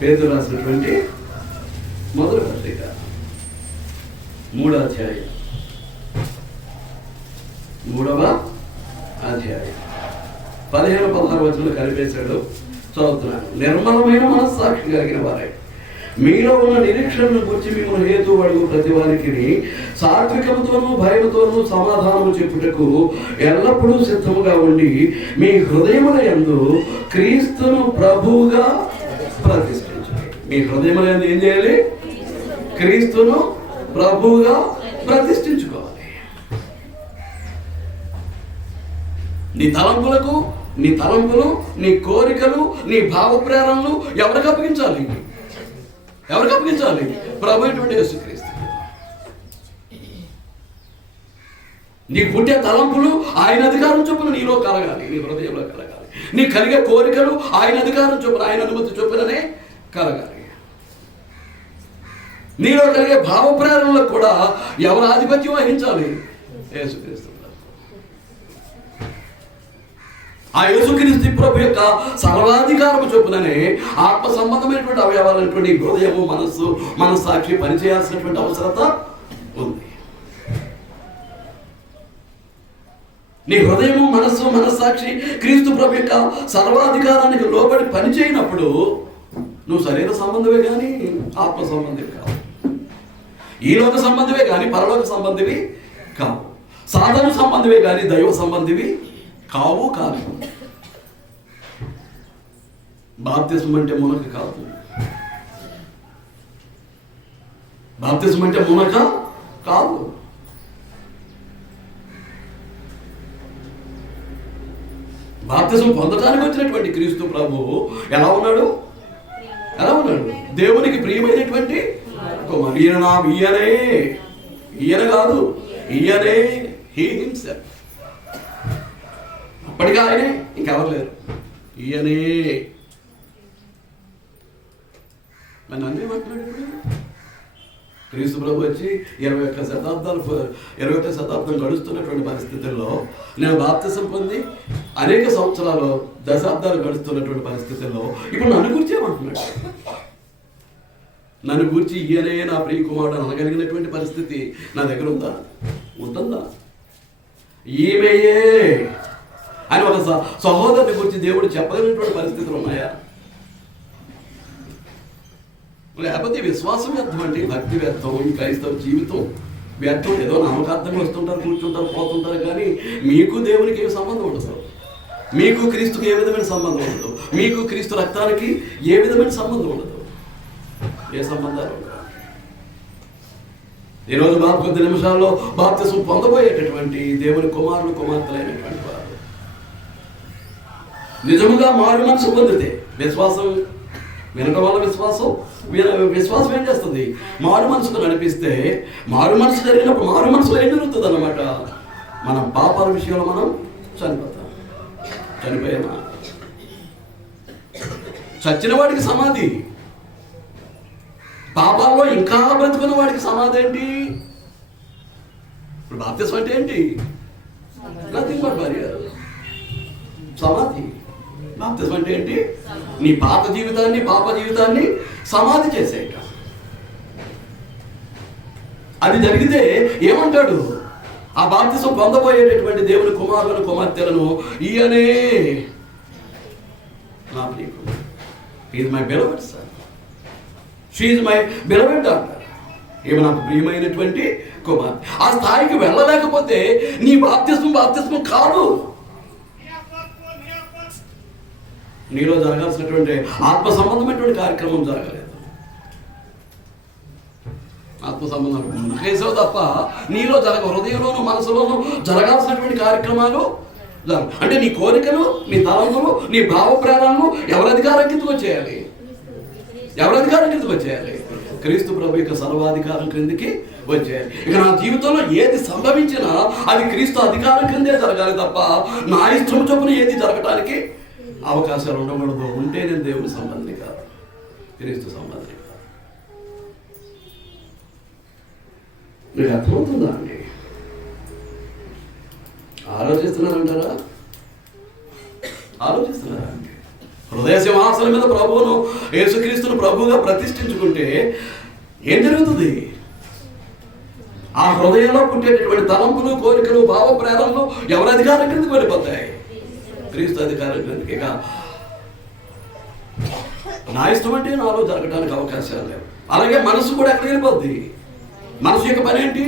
పేతురు రాసినటువంటి మొదటి పత్రిక 3వ అధ్యాయం 3వ అధ్యాయం 15-16 వచనాలు కలిపేశాడు. చదువుతున్నాను. నిర్మలమైన మనస్సాక్షి కలిగిన వారే మీలో ఉన్న నిరీక్షణను గురించి మిమ్మల్ని హేతు అడుగు ప్రతి వారికి సాత్వికముతోనూ భయముతోనూ సమాధానము చెప్పుటకు ఎల్లప్పుడూ సిద్ధముగా ఉండి మీ హృదయముల యందు క్రీస్తును ప్రభువుగా ప్రతిష్ఠించాలి. మీ హృదయముల యందు ఏం చేయాలి? క్రీస్తును ప్రభువుగా ప్రతిష్ఠించుకోవాలి. నీ తలంపులు, నీ కోరికలు, నీ భావ ప్రేరణలు ఎవరికి అప్పగించాలి? ప్రభు అయినటువంటి యేసుక్రీస్తు. నీకు పుట్టే తలంపులు ఆయన అధికారం చొప్పున నీలో కలగాలి, నీ హృదయంలో కలగాలి. నీ కలిగే కోరికలు ఆయన అధికారం చొప్పున, ఆయన అనుమతి చొప్పుననే కలగాలి. నీలో కలిగే భావ ప్రేరణలకు కూడా ఎవరు ఆధిపత్యం వహించాలి? యేసుక్రీస్తు. ఆ యేసుక్రీస్తు ప్రభు యొక్క సర్వాధికారము చొప్పుననే ఆత్మ సంబంధమైనటువంటి అవయవాలైనటువంటి హృదయము, మనస్సాక్షి పనిచేయాల్సినటువంటి అవసరత ఉంది. నీ హృదయము, మనస్సాక్షి క్రీస్తు ప్రభు యొక్క సర్వాధికారానికి లోబడి పనిచేయనప్పుడు నువ్వు శరీర సంబంధమే కానీ ఆత్మ సంబంధివి కావు. ఈ లోక సంబంధివే కానీ పరలోక సంబంధివి కావు. సాధన సంబంధివే కానీ దైవ సంబంధివి కావు. బాప్తిస్మం అంటే మునక కాదు. బాప్తిస్మం అంటే మునక కాదు. బాప్తిస్మం పొందడానికి వచ్చినటువంటి క్రీస్తు ప్రభు ఎలా ఉన్నాడు? దేవునికి ప్రియమైనటువంటి కుమారుడు. ఈయన కాదు, ఈయనే, హీ హిమ్సెల్ఫ్. అప్పటిగా ఆయనే, ఇంకెవరు లేరు, ఈయనే. నన్ను అన్నీ మాట్లాడాడు. క్రీస్తు ప్రభు వచ్చి 21వ శతాబ్దం గడుస్తున్నటువంటి పరిస్థితుల్లో, నేను బాప్తిసం పొంది అనేక సంవత్సరాలు, దశాబ్దాలు గడుస్తున్నటువంటి పరిస్థితుల్లో ఇప్పుడు నన్ను గురించి ఏమంటున్నాడు? నన్ను గురించి ఈయనే నా ప్రియ కుమారుడు అనగలిగినటువంటి పరిస్థితి నా దగ్గర ఉంటుందా? ఈమెయే అని ఒక సహోదరుని గురించి దేవుడు చెప్పగలిగినటువంటి పరిస్థితులు ఉన్నాయా? లేకపోతే విశ్వాసం వ్యర్థం అండి, భక్తి వ్యర్థం, ఈ క్రైస్తవ జీవితం వ్యర్థం. ఏదో నామకార్థంగా వస్తుంటారు, కూర్చుంటారు, పోతుంటారు, కానీ మీకు దేవునికి ఏ సంబంధం ఉండదు. మీకు క్రీస్తుకి ఏ విధమైన సంబంధం ఉండదు. మీకు క్రీస్తు రక్తానికి ఏ విధమైన సంబంధం ఉండదు. ఏ సంబంధాలు ఉండవు. ఈరోజు కొద్ది నిమిషాల్లో బాప్తిసం పొందబోయేటటువంటి దేవుని కుమారులు, కుమార్తెలైనటువంటి వారు నిజముగా మారు మనసు పొందితే, విశ్వాసం వినటం వల్ల విశ్వాసం ఏం చేస్తుంది? మారు మనసుకు నడిపిస్తే, మారు మనసు జరిగినప్పుడు మారు మనసులో ఏం జరుగుతుంది అన్నమాట? మన పాపాల విషయంలో మనం చనిపోయామా? చచ్చిన వాడికి సమాధి, పాపాల్లో ఇంకా బ్రతుకున్న వాడికి సమాధి ఏంటి? ఇప్పుడు బాప్తిసం అంటే ఏంటి? Nothing but burial. సమాధి. బాప్తిసం అంటే ఏంటి? నీ పాప జీవితాన్ని సమాధి చేసేయట. అది జరిగితే ఏమంటాడు? ఆ బాప్తిసం పొందబోయేటటువంటి దేవుని కుమారులను, కుమార్తెలను ఈయనే నా ప్రియ కుమార్తె. He is my beloved son. She is my beloved daughter. ఈమె నాకు ప్రియమైనటువంటి కుమార్తె. ఆ స్థాయికి వెళ్ళలేకపోతే నీ బాప్తిస్మం కాదు. నీలో జరగాల్సినటువంటి ఆత్మ సంబంధమైనటువంటి కార్యక్రమం జరగలేదు. ఆత్మ సంబంధం కేసో తప్ప నీలో హృదయంలోనూ మనసులోనూ జరగాల్సినటువంటి కార్యక్రమాలు అంటే నీ కోరికలు, నీ తలంపులు, నీ భావ ప్రేరణలు ఎవరి అధికారం కిందకు వచ్చేయాలి? క్రీస్తు ప్రభు యొక్క సర్వాధికారం క్రిందికి వచ్చేయాలి. ఇక నా జీవితంలో ఏది సంభవించినా అది క్రీస్తు అధికారం క్రిందే జరగాలి తప్ప నా ఇష్టం చొప్పున ఏది జరగటానికి అవకాశాలు ఉండకూడదు. ఉంటే నేను దేవుని సంబంధిని కాదు, క్రీస్తు సంబంధిని కాదు. మీకు అర్థమవుతుందా అండి? ఆలోచిస్తున్నారా అండి? హృదయ సింహాసనం మీద ప్రభువును, యేసుక్రీస్తును ప్రభువుగా ప్రతిష్ఠించుకుంటే ఏం జరుగుతుంది? ఆ హృదయంలో పుట్టేటటువంటి తలంపులు, కోరికలు, భావ ప్రేరణలు ఎవరి అధికారం కిందకి వెళ్ళిపోతాయి? క్రీస్తు అధికారం కిందకి. ఇక నా ఇష్టం అంటే నాలో జరగడానికి అవకాశాలు లేవు. అలాగే మనసు కూడా ఎక్కడికి వెళ్ళిపోద్ది? మనసు యొక్క పని ఏంటి?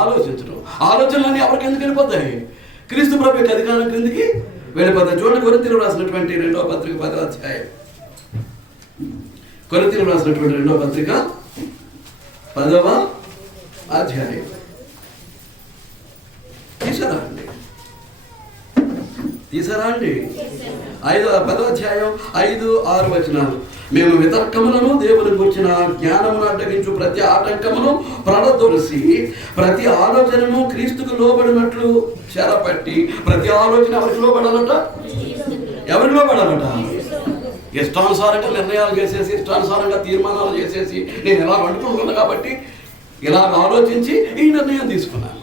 ఆలోచించడం. ఆలోచనలన్నీ ఎవరికి ఎందుకు వెళ్ళిపోతాయి? క్రీస్తు ప్రభు యొక్క అధికారం కిందకి వెళ్ళిపోతాయి. చూడండి, కొరింథీయులకు రాసినటువంటి 2వ పత్రిక 10వ అధ్యాయం. కొరింథీయులకు రాసినటువంటి 2వ పత్రిక 10వ అధ్యాయం. తీసారా అండి? 10వ అధ్యాయం 5-6 వచనాలు. మేము వితర్కములను, దేవుని గురించిన జ్ఞానమును అడ్డగించు ప్రతి ఆటంకమును ప్రడదొలిసి ప్రతి ఆలోచనను క్రీస్తుకు లోబడినట్లు చెరపట్టి. ప్రతి ఆలోచన ఎవరికి లోబడాలట? ఎవరికి లోబడాలట? ఇష్టానుసారంగా నిర్ణయాలు చేసేసి, ఇష్టానుసారంగా తీర్మానాలు చేసేసి, నేను ఇలా వండుకుంటున్నాను కాబట్టి ఇలా ఆలోచించి ఈ నిర్ణయం తీసుకున్నాను.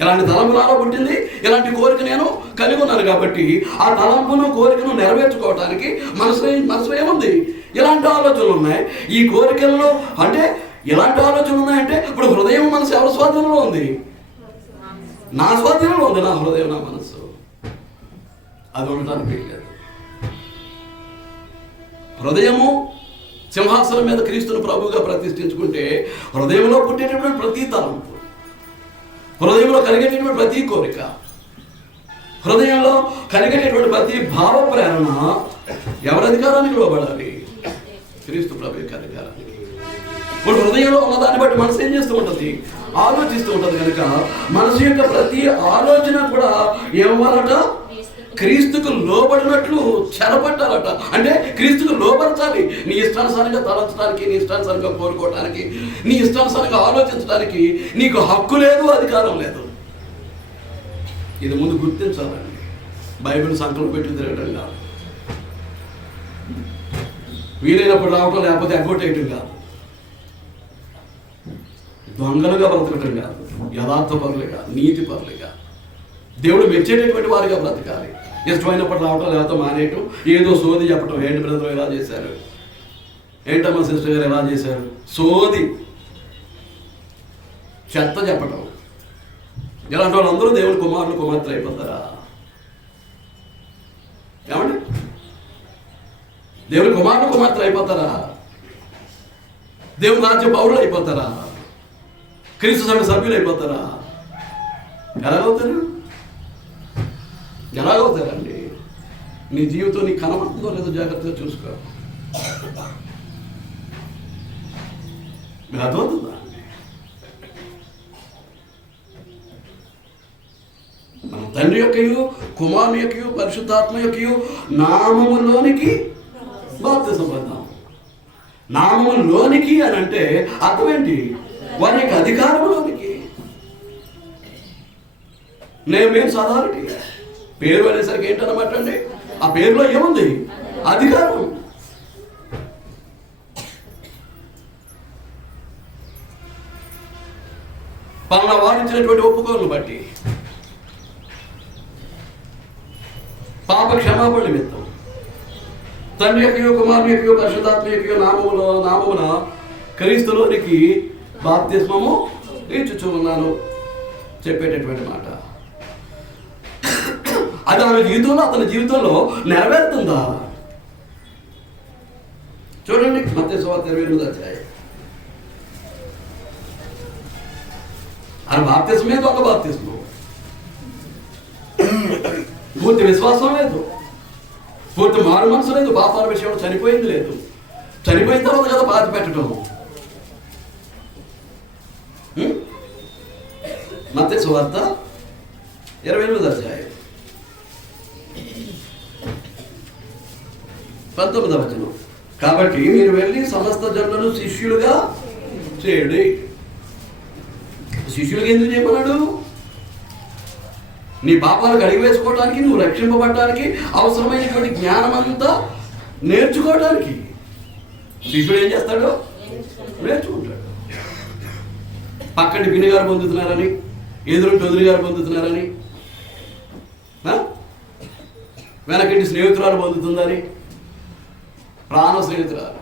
ఇలాంటి తలంపు నాలో పుట్టింది, ఇలాంటి కోరిక నేను కలిగి ఉన్నాను కాబట్టి ఆ తలంపును, కోరికను నెరవేర్చుకోవడానికి మనసులో ఏముంది? ఇలాంటి ఆలోచనలు ఉన్నాయి. ఈ కోరికల్లో అంటే ఇలాంటి ఆలోచనలు ఉన్నాయంటే ఇప్పుడు హృదయం, మనసు ఎవరి స్వాధీనంలో ఉంది? నా స్వాధీనంలో ఉంది. నా హృదయం, నా మనసు. అది ఉండటానికి లేదు. హృదయము సింహాసనం మీద క్రీస్తును ప్రభువుగా ప్రతిష్ఠించుకుంటే హృదయంలో పుట్టేటటువంటి ప్రతి తలంపు, హృదయంలో కలిగేటటువంటి ప్రతి కోరిక, హృదయంలో కలిగేటటువంటి ప్రతి భావ ప్రేరణ ఎవరి అధికారానికి లోబడాలి? క్రీస్తు ప్రభు యొక్క అధికారానికి. ఇప్పుడు హృదయంలో ఉన్నదాన్ని బట్టి మనసు ఏం చేస్తూ ఉంటుంది? ఆలోచిస్తూ ఉంటుంది. కనుక మనసు యొక్క ప్రతి ఆలోచన కూడా ఏమవ్వాలట? క్రీస్తుకు లోబడినట్లు చెరపట్టాలట. అంటే క్రీస్తుకు లోబడతాలి. నీ ఇష్టానుసారంగా తలంచడానికి, నీ ఇష్టానుసారంగా కోరుకోవడానికి, నీ ఇష్టానుసారంగా ఆలోచించడానికి నీకు హక్కు లేదు, అధికారం లేదు. ఇది ముందు గుర్తించాలండి. బైబిల్ సంకల్పం పెట్టి తిరగడం కాదు, వీలైనప్పుడు రావటం, లేకపోతే ఎగ్గొట్టేయటం కాదు, దొంగలుగా బ్రతకటం కాదు, యథార్థ పరులుగా, నీతి పరులుగా, దేవుడు మెచ్చేటటువంటి వారిగా బ్రతకాలి. ఇష్టమైనప్పుడు రావటం, లేకపోతే మానేయటం, ఏదో సోది చెప్పటం. ఏంటి బ్రదర్ ఎలా చేశారు, ఏంటమ్మా సిస్టర్ గారు ఎలా చేశారు, సోది చెత్త చెప్పటం. ఇలాంటి వాళ్ళందరూ దేవుని కుమారులు, కుమార్తెలు అయిపోతారా? ఏమండి? దేవుని కుమారులు, కుమార్తెలు అయిపోతారా? దేవుని రాజ్య పౌరులు అయిపోతారా? క్రీస్తు సంఘ సభ్యులు అయిపోతారా? ఎలాగవుతారండి? నీ జీవితం నీకు కనబడుతుందో లేదో జాగ్రత్తగా చూసుకో. మీరు అర్థమవుతుందా? మన తండ్రి యొక్కయు, కుమారుని యొక్కయు, పరిశుద్ధాత్మ యొక్కయు నామములోనికి బాప్తిసం పొందాం. నామములోనికి అని అంటే అర్థం ఏంటి? వారి యొక్క అధికారంలోనికి. నేను సాధారణి పేరు అనేసరికి ఏంటన్నమాట అండి? ఆ పేరులో ఏముంది? అధికారం. పలానా వారించినటువంటి ఒప్పుకోలను బట్టి, పాప క్షమాపణ నిమిత్తం తండ్రి యొక్క, కుమారుని యొక్క, పరిశుద్ధాత్మ యొక్క నామమున క్రీస్తులోనికి బాప్తిస్మము ఇచ్చుచూ ఉన్నాను చెప్పేటటువంటి మాట. అది ఆమె జీవితంలో, అతని జీవితంలో నెరవేరుతుందా? చూడండి, మత్తయి సువార్త 28వ అధ్యాయం. అది బాప్తిస్మే, దొంగ బాప్తిస్మం. పూర్తి విశ్వాసం లేదు, పూర్తి మారు మనసు లేదు, పాపాల విషయంలో చనిపోయింది లేదు. చనిపోయిన తర్వాత కదా పాతి పెట్టడం. మత్తయి సువార్త 28వ అధ్యాయం 19వ వచనం. కాబట్టి మీరు వెళ్ళి సమస్త జనులను శిష్యులుగా చేయండి. శిష్యులుగా ఎందుకు చేయమన్నాడు? నీ పాపాలు కడిగి వేసుకోవడానికి, నువ్వు రక్షింపబడటానికి అవసరమైనటువంటి జ్ఞానం అంతా నేర్చుకోవడానికి. శిష్యుడు ఏం చేస్తాడు? నేర్చుకుంటాడు. పక్కటి పిన్ని గారు పొందుతున్నారని, ఎదురుంటి వదిలి గారు పొందుతున్నారని, వెనకంటి స్నేహితురాలు పొందుతుందని, ప్రాణ స్నేహితురాలు.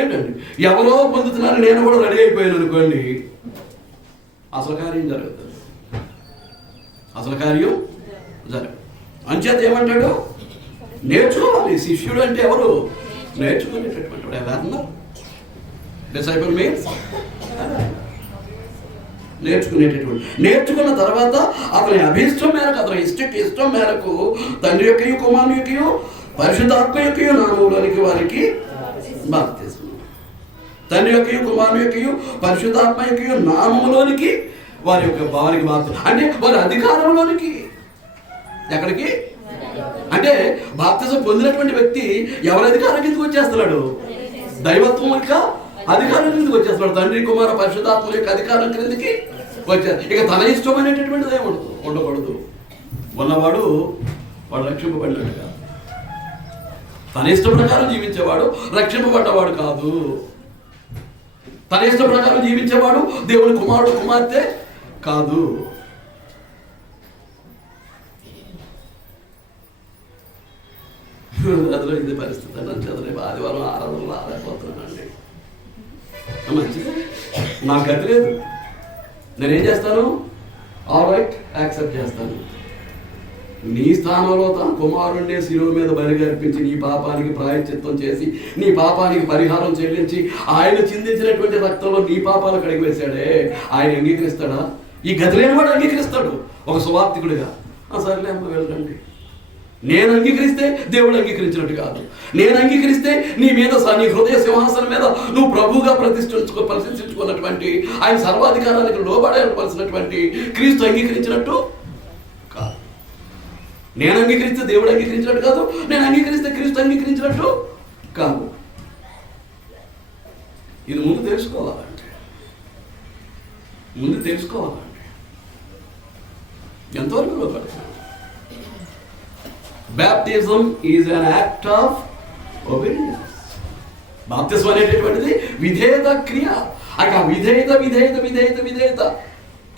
ఏంటండి, ఎవరో పొందుతున్నారు, నేను కూడా రెడీ అయిపోయాను అనుకోండి, అసలు కార్యం జరుగుతుంది. అసలు కార్యం జరగదు. అంచేత ఏమంటాడు, నేర్చుకోవాలి. శిష్యుడు అంటే ఎవరు? నేర్చుకునేటటువంటి వాడు. ఎవరన్నా డిసైపుల్ మీన్స్ నేర్చుకునేటటువంటి. నేర్చుకున్న తర్వాత అతని అభీష్టం మేరకు, అతని ఇష్టం మేరకు తండ్రి యొక్కయు కుమారుని యొక్కయు పరిశుద్ధాత్మ యొక్కయు నామములోనికి వారికి బాప్తిస్మం. తండ్రి యొక్కయు కుమారుని యొక్కయు పరిశుద్ధాత్మ యొక్కయు నామములోనికి వారి యొక్క భావానికి బాప్తిస్మం అంటే వారి అధికారంలోనికి. ఎక్కడికి అంటే బాప్తిజం పొందినటువంటి వ్యక్తి ఎవరి అధికారం కిందకి వచ్చేస్తున్నాడు? దైవత్వం యొక్క అధికారం కిందకి వచ్చేస్తున్నాడు. తండ్రి కుమార పరిశుద్ధాత్మ యొక్క అధికారం క్రిందికి వచ్చారు. ఇక తన ఇష్టమైనటువంటిది ఏమి ఉండకూడదు. ఉన్నవాడు వాడు రక్షింపబడినట్టు కాదు. తన ఇష్ట ప్రకారం జీవించేవాడు రక్షింపబడ్డవాడు కాదు. తన ఇష్ట ప్రకారం జీవించేవాడు దేవుని కుమారుడు కుమార్తె కాదు. అందులో ఇది పరిస్థితి అని చదివే ఆదివారం ఆరాధనలు ఆరైపోతున్నానండి. మంచిది, నాకు గతి లేదు, నేనేం చేస్తాను? ఆల్ రైట్, యాక్సెప్ట్ చేస్తాను. నీ స్థానంలో తన కుమారుణ్ణి శిలువ మీద బలిగా అర్పించి నీ పాపానికి ప్రాయశ్చిత్తం చేసి నీ పాపానికి పరిహారం చెల్లించి ఆయన చిందించినటువంటి రక్తంలో నీ పాపాలు కడిగి వేశాడే, ఆయన అంగీకరిస్తాడా? ఈ గతి లేని వాడు అంగీకరిస్తాడు ఒక సువార్తికుడిగా. సర్లే అమ్మ వెళ్ళండి. నేను అంగీకరిస్తే దేవుడు అంగీకరించినట్టు కాదు. నేను అంగీకరిస్తే నీ మీద నీ హృదయ సింహాసనం మీద నువ్వు ప్రభువుగా ప్రతిష్ఠించుకున్నటువంటి ఆయన సర్వాధికారానికి లోబడవలసినటువంటి క్రీస్తు అంగీకరించినట్టు కాదు. నేను అంగీకరిస్తే దేవుడు అంగీకరించినట్టు కాదు. నేను అంగీకరిస్తే క్రీస్తు అంగీకరించినట్టు కాదు. ఇది ముందు తెలుసుకోవాలంటే ఎంతవరకు లోపడుతుంది? Baptism is an act of obedience. బాప్తిజం అనేటటువంటిది విధేయత క్రియ. ఆ విధేయత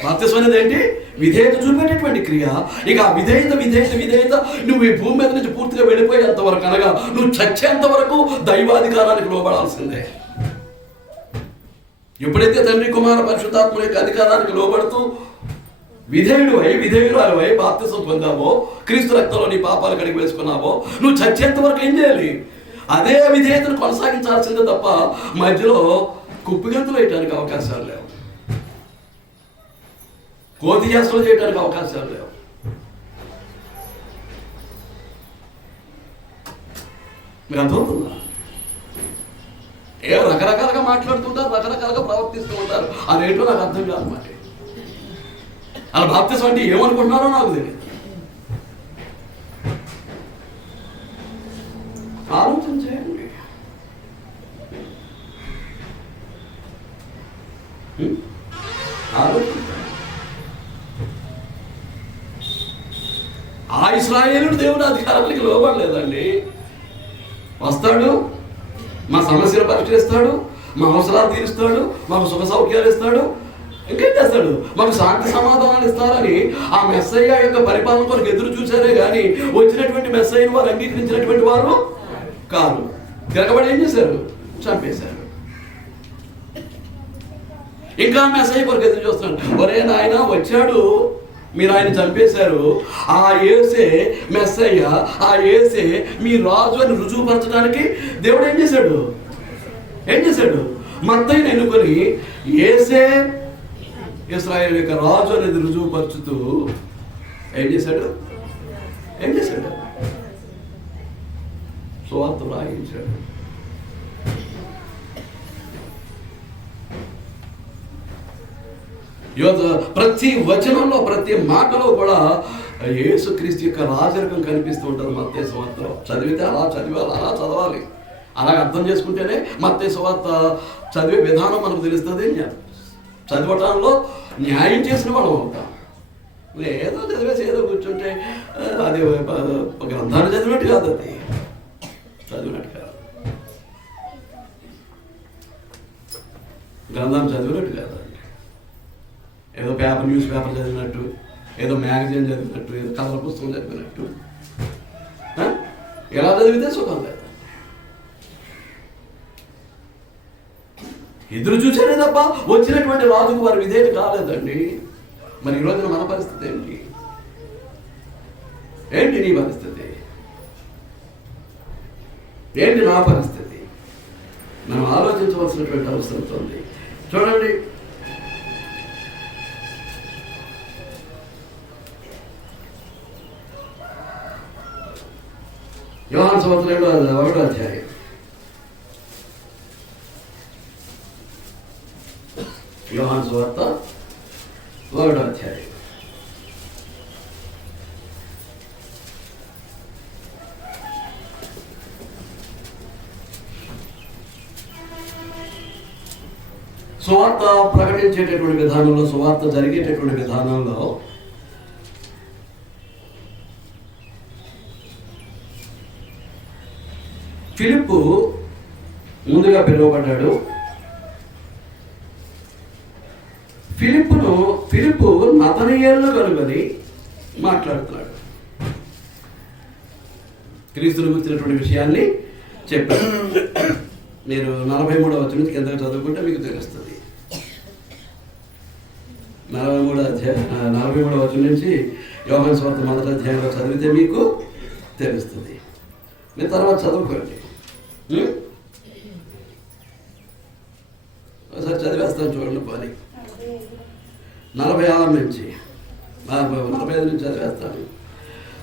బాప్తిజం అనేది ఏంటి? విధేయత చూపేటటువంటి క్రియ. ఇక ఆ విధేయత నువ్వు ఈ భూమి మీద నుంచి పూర్తిగా వెళ్ళిపోయేంత వరకు, అనగా నువ్వు చచ్చేంత వరకు దైవాధికారానికి లోబడాల్సిందే. ఎప్పుడైతే తండ్రి కుమార పరిశుద్ధాత్మ యొక్క అధికారానికి లోబడుతూ విధేయురాలువై బాప్తిజం పొందావో, క్రీస్తు రక్తంలో నీ పాపాలు కడిగి వేసుకున్నావో, నువ్వు చచ్చేంత వరకు ఏం చేయాలి? అదే విధేయతను కొనసాగించాల్సిందే తప్ప మధ్యలో కుప్పిగంతులు వేయడానికి అవకాశాలు లేవు, కోతి చేష్టలు చేయడానికి అవకాశాలు లేవు. మీరు అర్థమవుతుందా? రకరకాలుగా మాట్లాడుతుంటారు, రకరకాలుగా ప్రవర్తిస్తూ ఉంటారు. అదేంటో నాకు అర్థం కాదు. మరి అలా బాప్తిజం అంటే ఏమనుకుంటున్నారో నాకు తెలియదు. ఆలోచన చేయండి. ఆ ఇశ్రాయేలుడు దేవుని అధికారానికి లోబడలేదండి. వస్తాడు, మా సమస్యలు పరిష్కరిస్తాడు, మా అవసరాలు తీరుస్తాడు, మాకు సుఖ సౌఖ్యాలు ఇస్తాడు, ఇంకేం చేస్తాడు, మాకు శాంతి సమాధానాలు ఇస్తారని ఆ మెస్సయ్య యొక్క పరిపాలన కొరకు ఎదురు చూశారే కానీ వచ్చినటువంటి మెస్సయ్యను వారు అంగీకరించినటువంటి వారు కాదు. తిరగబడి ఏం చేశారు? చంపేశారు. ఇంకా మెస్సయ్య కొరకు ఎదురు చూస్తున్నాడు. ఒరే నాయన వచ్చాడు, మీరు ఆయన చంపేశారు, ఆ యేసే మెస్సయ్య, ఆ యేసే మీ రాజు అని రుజువుపరచడానికి దేవుడు ఏం చేశాడు? మత్తయిని ఎన్నుకొని యేసే ఇశ్రాయేలు యొక్క రాజు అనేది రుజువుపరుచుతూ ఏం చేశాడు? సువార్త రాయించాడు. ప్రతి వచనంలో ప్రతి మాటలో కూడా యేసుక్రీస్తు యొక్క రాజరికం కనిపిస్తూ ఉంటుంది. మత్తయి సువార్తలో చదివితే అలా చదవాలి. అలాగ అర్థం చేసుకుంటేనే మత్తయి సువార్త చదివే విధానం మనకు తెలుస్తుంది. చదవటంలో న్యాయం చేసిన మనం అవుతాం. ఏదో చదివేసి ఏదో కూర్చుంటే అది గ్రంథాన్ని చదివినట్టు కాదు, అది చదివినట్టు కాదు, గ్రంథాన్ని చదివినట్టు కాదు. ఏదో న్యూస్ పేపర్ చదివినట్టు, ఏదో మ్యాగజైన్ చదివినట్టు, ఏదో కథల పుస్తకం చదివినట్టు ఎలా చదివితే సుఖం లేదు. ఎదురు చూసేదే తప్ప వచ్చినటువంటి రాజుకు వారు విధేయులు కాలేదండి. మరి ఈ రోజున మన పరిస్థితి ఏంటి? ఏంటి నీ పరిస్థితి? ఏంటి నా పరిస్థితి? మనం ఆలోచించవలసినటువంటి అవసరం ఉంది. చూడండి, యోహాను సువార్త 1వ అధ్యాయం. యోహాను సువార్త 1వ అధ్యాయం. సువార్త ప్రకటించేటటువంటి విధానంలో, సువార్త జరిగేటటువంటి విధానంలో ఫిలిప్పు ముందుగా పిలువబడ్డాడు. ఫిలిప్పు నతనయేలును కనుగొని మాట్లాడుతున్నాడు. క్రీస్తును గురించినటువంటి విషయాన్ని చెప్పాడు. మీరు 43వ వచనం నుంచి కిందకి చదువుకుంటే మీకు తెలుస్తుంది. 43వ వచనం నుంచి యోహాను సువార్త 1వ అధ్యాయంలో చదివితే మీకు తెలుస్తుంది. మీరు తర్వాత చదువుకోండి. ఒకసారి చదివేస్తాను చూడండి. పోనీ 46 నుంచి 45 నుంచి చదివేస్తాను,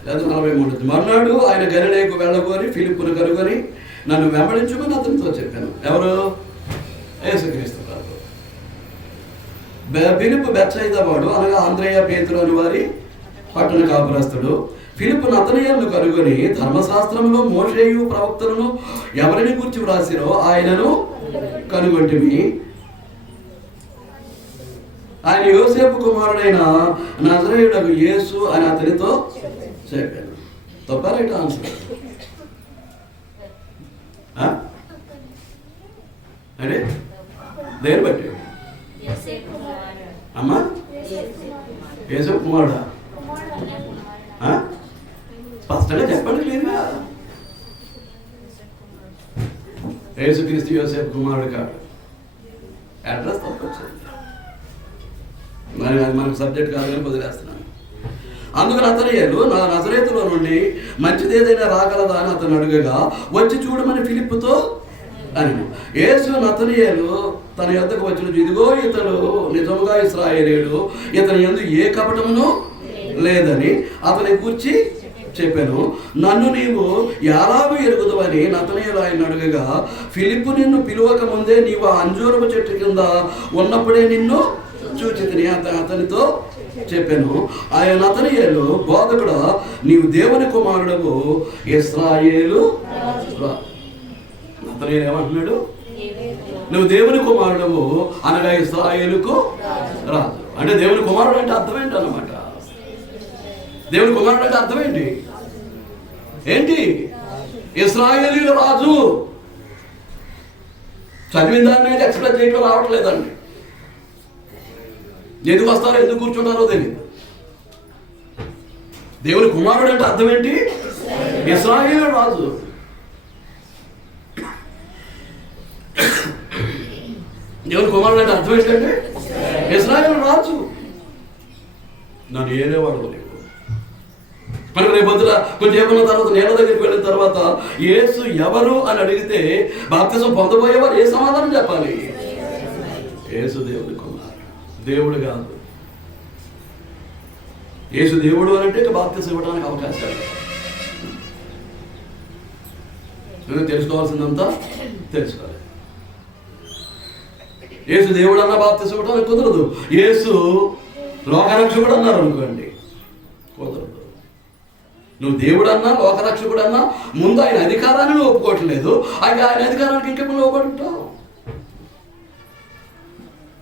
లేదా 43 నుంచి. మర్నాడు ఆయన గలిలయకు వెళ్ళగోరి ఫిలిప్పును కనుగొని నన్ను వెంబడించుకుని అతనితో చెప్పాను. ఎవరు? యేసుక్రీస్తు ప్రభు. ఫిలిప్పు బెత్సయిదా వాడు, అనగా అంద్రెయ, పేతురు అని వారి పట్టణ కాపురస్తుడు. ఫిలిప్పు నతనయేలును కనుగొని ధర్మశాస్త్రంలో మోషేయు ప్రవక్తలను ఎవరిని గురించి వ్రాసిరో ఆయనను కనుగొంటిమి. ఆయన యోసేపు కుమారుడైన నజరేయుడగు యేసు అని అతనితో చెప్పాను. తప్ప రైట్ ఆన్సర్? అంటే దేని బట్టి అమ్మా? యేసేపు కుమారుడా? స్పష్టంగా చెప్పండి, క్లియర్గా. యేసుక్రీస్తు యోసేపు కుమారుడు కాదు. అడ్రస్ తప్పొచ్చింది. మరి అది మనకు సబ్జెక్ట్ కాదు కానీ వదిలేస్తున్నాను. అందుకని నతనయేలు నజరేతులో నుండి మంచిది ఏదైనా రాగలదా అని అతను అడుగగా వచ్చి చూడమని ఫిలిప్పుతో అని. యేసు నతనయేలు తన యొద్దకు వచ్చిన, ఇదిగో ఇతడు నిజముగా ఇశ్రాయేలీయుడు, ఇతని యందు ఏ కపటమును లేదని అతని గూర్చి చెప్పాను. నన్ను నీవు ఎలాగూ ఎరుగుదవని నతనయేలు ఆయన అడుగగా, ఫిలిప్పు నిన్ను పిలువక ముందే నీవు అంజూరపు చెట్టు కింద ఉన్నప్పుడే నిన్ను చూచితిని అతనితో చెప్పాను. ఆయన నతనయేలు, బోధకుడా, నీవు దేవుని కుమారుడవు, ఇశ్రాయేలు. నతనయేలు ఏమంటున్నాడు? నువ్వు దేవుని కుమారుడవు అనగా ఇశ్రాయేలుకు రాజు. అంటే దేవుని కుమారుడు అంటే అర్థం ఏంటి అన్నమాట? దేవుని కుమారుడు అంటే అర్థం ఏంటి? ఇశ్రాయేలీయుల రాజు. చదివిన దాన్ని ఎక్స్ప్లెయిన్ చేయడం రావట్లేదండి. ఎందుకు వస్తారో ఎందుకు కూర్చుంటారో తెలియదు. దేవుని కుమారుడు అంటే అర్థం ఏంటి? ఇశ్రాయేలు రాజు. దేవుని కుమారుడు అంటే అర్థం ఏంటంటే ఇశ్రాయేలు రాజు. నన్ను ఏలేవాడు లేవు. మనకు రేపు పొద్దున కొంచెం ఏమన్న తర్వాత నేల దగ్గరికి వెళ్ళిన తర్వాత యేసు ఎవరు అని అడిగితే బాప్తిసం పొందబోయేవారు ఏ సమాధానం చెప్పాలి? యేసు దేవుని కుమారుడు. దేవుడు కాదు. యేసు దేవుడు అని అంటే బాప్తిసం ఇవ్వడానికి అవకాశాలు. తెలుసుకోవాల్సిందంతా తెలుసుకోవాలి. యేసు దేవుడు అన్న బాప్తిసం ఇవ్వడానికి కుదరదు. యేసు లోకరక్షకుడు అన్నారు అనుకోండి, కుదరదు. నువ్వు దేవుడు అన్నా లోకరక్షకుడు అన్నా ముందు ఆయన అధికారాన్ని నువ్వు ఒప్పుకోవట్లేదు. ఆయన అధికారానికి ఇంకెప్పుడు లోబడుంటావు.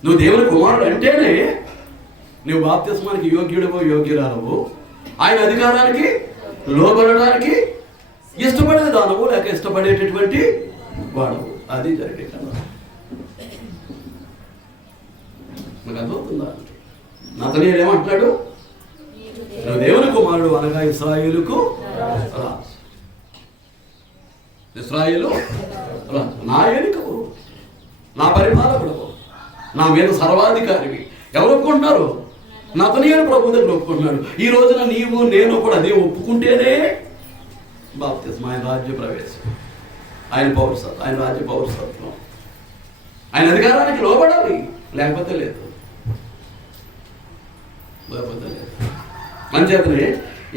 నువ్వు దేవుని కుమారుడు అంటేనే నువ్వు బాప్తిస్మానికి యోగ్యుడవో యోగ్యురాలవు, ఆయన అధికారానికి లోబడడానికి ఇష్టపడే దానవు లేక ఇష్టపడేటటువంటి వాడవు. అది జరిగే కదా. నాకు అర్థమవుతుందా? నతనయేలు ఏమంటున్నాడు? నువ్వు దేవుని కుమారుడు అనగా ఇశ్రాయేలుకు రాజు. ఇశ్రాయేలు రాజు. నా ఎన్నికవు, నా పరిపాలకుడు, నా మీద సర్వాధికారివి. ఎవరు ఒప్పుకుంటున్నారు? నతనీయులు ప్రభు దగ్గర ఒప్పుకుంటున్నాడు. ఈ రోజున నీవు నేను కూడా అదే ఒప్పుకుంటేనే బాప్తిస్మం, ఆయన రాజ్య ప్రవేశం, ఆయన పౌరసత్వం, ఆయన రాజ్య పౌరసత్వం, ఆయన అధికారానికి లోబడాలి. లేకపోతే లేదు. అంచేతనే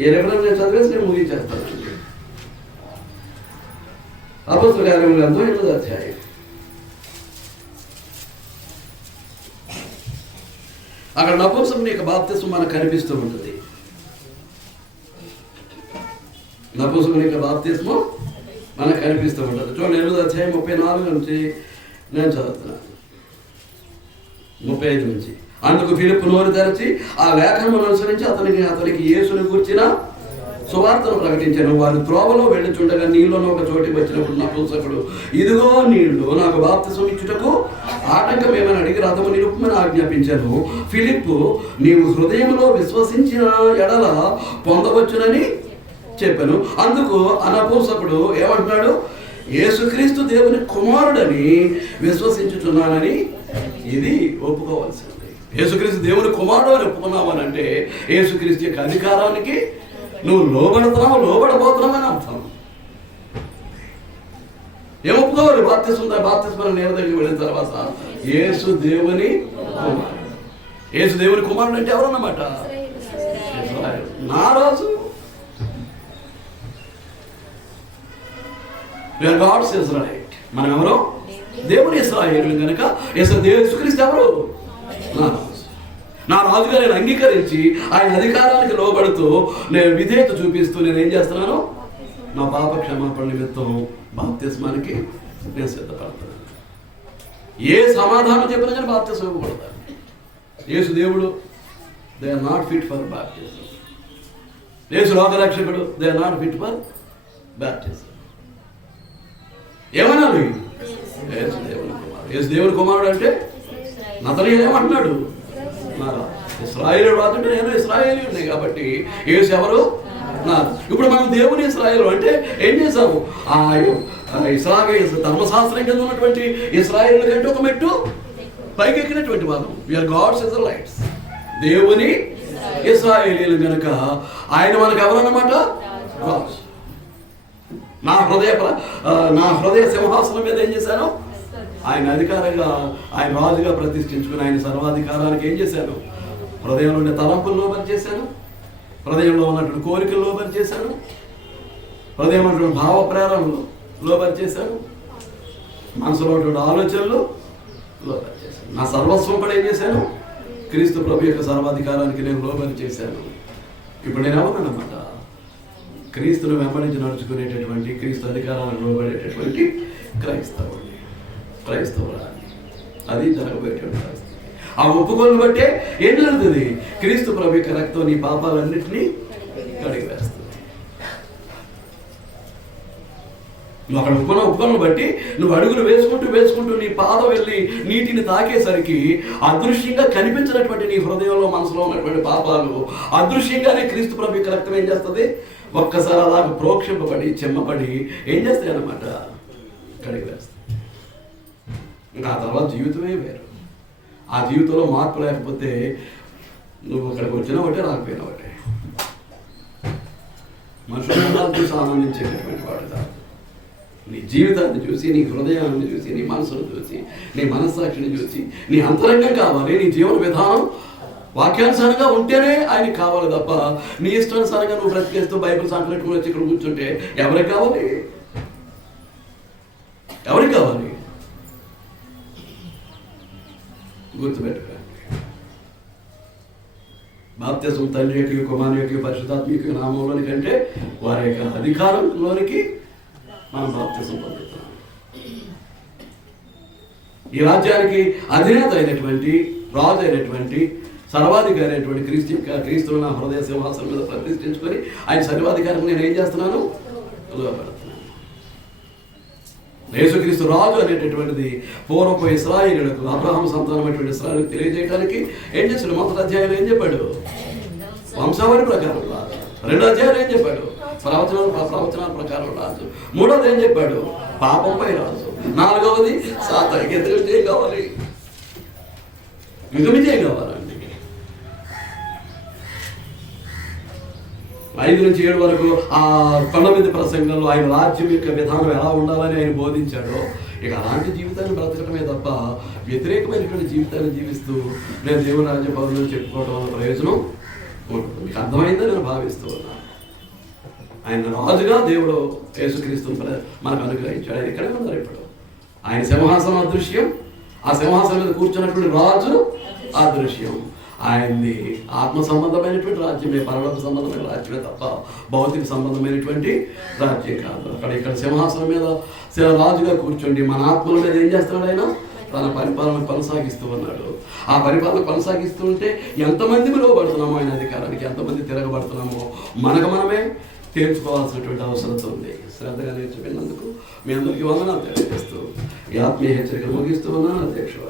ఏ రెఫరెన్స్ నేను చదివేసి నేను ముగించేస్తానండి. అపోస్తలుల కార్యముల గ్రంథం 8వ అధ్యాయం. అక్కడ నపుంసకుని యొక్క బాప్తిస్మం మనకు కనిపిస్తూ ఉంటుంది. నపుంసకుని యొక్క బాప్తిస్మం మనకు కనిపిస్తూ ఉంటుంది. చూడండి, 8వ అధ్యాయం 34 నుంచి నేను చదువుతున్నాను, 35 నుంచి. అందుకు ఫిలిప్పు నోరు తెరచి ఆ లేఖనమును అనుసరించి అతనికి యేసుని గూర్చిన సువార్తను ప్రకటించాను. వారు త్రోవలో వెళ్ళుచుండగా నీళ్ళను ఒక చోటికి వచ్చినప్పుడు నపుంసకుడు, ఇదిగో నీళ్లు, నాకు బాప్తిస్మం ఇచ్చుటకు ఆటంకం ఏమని అడిగి రథము నిలుపుమని ఆజ్ఞాపించాను. ఫిలిప్పు, నీవు హృదయంలో విశ్వసించిన ఎడల పొందవచ్చునని చెప్పాను. అందుకు ఆ నపుంసకుడు ఏమంటున్నాడు? యేసుక్రీస్తు దేవుని కుమారుడని విశ్వసించుచున్నానని ఇది ఒప్పుకోవాల్సింది. యేసుక్రీస్తు దేవుని కుమారుడు అని ఒప్పుకున్నావనంటే యేసుక్రీస్తు యొక్క అధికారానికి నువ్వు లోబడబోతున్నావు అని అర్థం. ఏం ఒప్పుకోవాలి? బాప్తిస్మం నేను దగ్గరికి వెళ్ళిన తర్వాత యేసు దేవుని కుమారుడు. యేసు దేవుని కుమారుడు అంటే ఎవరన్నమాట? నా రాజు. God's Israel. మనం ఎవరు? దేవుని ఇశ్రాయేలు కనుక యేసుక్రీస్తు ఎవరు? నా రాజుగా నేను అంగీకరించి ఆయన అధికారానికి లోబడుతూ నేను విధేయత చూపిస్తూ నేను ఏం చేస్తున్నాను? నా పాప క్షమాపణ నిమిత్తం బాప్తిస్మానికి నేను సిద్ధపడతాను. ఏ సమాధానం చెప్పినా కానీ బాప్తిస్మం ఇవ్వకూడదు. యేసు దేవుడు, they are not fit for baptism. Yesu లోకరక్షకుడు, they are not fit for baptism. ఏమన్నాడు? యేసు దేవుని కుమారుడు. యేసు దేవుని కుమారుడు అంటే నతనీయులు ఏమంటున్నాడు? ఇశ్రాయేలు రాజు అంటే నేను ఇశ్రాయేలీయుడిని కాబట్టి యేసు ఎవరు? నా. ఇప్పుడు మనం దేవుని ఇశ్రాయేలు అంటే ఏం చేసాము? ఆ ధర్మశాస్త్రం కింద ఉన్నటువంటి ఇశ్రాయేలు కంటే ఒక మెట్టు పైకి ఎక్కినటువంటి వాళ్ళం. వీఆర్ గాడ్స్ ఇజ్రాయెలైట్స్, దేవుని ఇశ్రాయేలీయులు కనుక ఆయన మనకు ఎవరన్నమాట? గాడ్స్. నా హృదయ సింహాసనం మీద ఏం చేశాను? ఆయన అధికారంగా, ఆయన రాజుగా ప్రతిష్ఠించుకుని ఆయన సర్వాధికారానికి ఏం చేశాను? హృదయంలో ఉండే తలంపులు లోబరి చేశాను, హృదయంలో ఉన్నటువంటి కోరికలు లోబరి చేశాను, హృదయంలో ఉన్నటువంటి భావ ప్రేరణలు లోబరి చేశాను, మనసులో ఉన్నటువంటి ఆలోచనలు లోబరి చేశాను. నా సర్వస్వం కూడా ఏం చేశాను? క్రీస్తు ప్రభు యొక్క సర్వాధికారానికి నేను లోబరి చేశాను. ఇప్పుడు నేను ఎవరన్నమాట? క్రీస్తును వెంబడించి నడుచుకునేటటువంటి, క్రీస్తు అధికారానికి లోబడేటటువంటి క్రైస్తవురాలి. అది జరగబోయేటువంటి పరిస్థితి. ఆ ఒప్పుకోలు బట్టే ఏం జరుగుతుంది? క్రీస్తు ప్రభు యొక్క రక్తం నీ పాపాలన్నింటినీ కడిగివేస్తుంది. నువ్వు అక్కడ ఒప్పుకోలను బట్టి నువ్వు అడుగులు వేసుకుంటూ నీ పాదం వెళ్ళి నీటిని తాకేసరికి అదృశ్యంగా కనిపించినటువంటి నీ హృదయంలో, మనసులో ఉన్నటువంటి పాపాలు అదృశ్యంగానే క్రీస్తు ప్రభు యొక్క రక్తం ఏం చేస్తుంది? ఒక్కసారి అలాగ ప్రోక్షింపబడి చెమ్మబడి ఏం చేస్తాయి అన్నమాట? కడిగివేస్తాయి. ఇంకా ఆ తర్వాత జీవితమే వేరు. ఆ జీవితంలో మార్పు లేకపోతే నువ్వు అక్కడికి వచ్చినా ఒకటే, రాకపోయినా ఒకటే. మనుషులు చూసి ఆనందించేటటువంటి వాడు కాదు. నీ జీవితాన్ని చూసి, నీ హృదయాన్ని చూసి, నీ మనసును చూసి, నీ మనస్సాక్షిని చూసి, నీ అంతరంగం కావాలి. నీ జీవన విధానం వాక్యానుసారంగా ఉంటేనే ఆయనకి కావాలి తప్ప నీ ఇష్టానుసారంగా నువ్వు బ్రతికేస్తూ బైబిల్ సాంకలెట్టుకుని వచ్చి ఇక్కడ కూర్చుంటే ఎవరికి కావాలి? ఎవరికి కావాలి? గుర్తుపెట్టుకోండి. బాప్తిస్మం తండ్రి యొక్క, కుమారుని యొక్క, పరిశుద్ధాత్మ యొక్క నామంలోని కంటే వారి యొక్క అధికారంలోనికి మనం బాప్తిస్మం పొందుతున్నాం. ఈ రాజ్యానికి అధినేత అయినటువంటి, రాజు అయినటువంటి, సర్వాధికారి అయినటువంటి క్రీస్తును నా హృదయ సింహాసనం మీద ప్రతిష్ఠించుకొని ఆయన సర్వాధికారం నేను ఏం చేస్తున్నాను? లోబడుతున్నాను. యేసుక్రీస్తు రాజు అనేటటువంటిది పూర్వపు ఇశ్రాయేలులకు, అబ్రహాం సంతానమైనటువంటి ఇశ్రాయేలుకు తెలియజేయడానికి ఏం చేశాడు? మొదటి అధ్యాయంలో ఏం చెప్పాడు? వంశావళి ప్రకారం రాజు. రెండో అధ్యాయంలో ఏం చెప్పాడు? ప్రవచనాల ప్రకారం రాజు. మూడోది ఏం చెప్పాడు? పాపంపై రాజు. నాలుగవది సాతానికి ఎదురు విజయం కావాలి, యుగ విజయం కావాలండి. 5-7 వరకు ఆ కొండ మీద ప్రసంగంలో ఆయన రాజ్యం యొక్క విధానం ఎలా ఉండాలని ఆయన బోధించాడో, ఇక అలాంటి జీవితాన్ని బ్రతకటమే తప్ప వ్యతిరేకమైనటువంటి జీవితాన్ని జీవిస్తూ నేను దేవుని రాజ్య పౌరులు చెప్పుకోవడం వల్ల ప్రయోజనం ఉంటుంది. మీకు అర్థమైందని నేను భావిస్తూ ఉన్నాను. ఆయన రాజుగా దేవుడు యేసుక్రీస్తుని మనకు అనుగ్రహించాడు. ఆయన ఇక్కడే ఉన్నారు ఇప్పుడు. ఆయన సింహాసనం అదృశ్యం, ఆ సింహాసనం మీద కూర్చున్నటువంటి రాజు అదృశ్యం. ఆయన్ని ఆత్మ సంబంధమైనటువంటి రాజ్యమే, పరలోక సంబంధమైన రాజ్యమే తప్ప భౌతిక సంబంధమైనటువంటి రాజ్యం కాదు. ఇక్కడ సింహాసనం మీద రాజుగా కూర్చోండి మన ఆత్మల మీద ఏం చేస్తున్నాడు ఆయన? తన పరిపాలన కొనసాగిస్తూ ఉన్నాడు. ఆ పరిపాలన కొనసాగిస్తూ ఉంటే ఎంతమంది విలువబడుతున్నామో ఆయన అధికారానికి, ఎంతమంది తిరగబడుతున్నామో మనకు మనమే తేల్చుకోవాల్సినటువంటి అవసరం ఉంది. శ్రద్ధగా నేర్చుకున్నందుకు మీ అందరికీ వందనాలు తెలియజేస్తూ ఈ ఆత్మీయ హెచ్చరికలు ముగిస్తూ ఉన్నాను. అధ్యక్షుడు.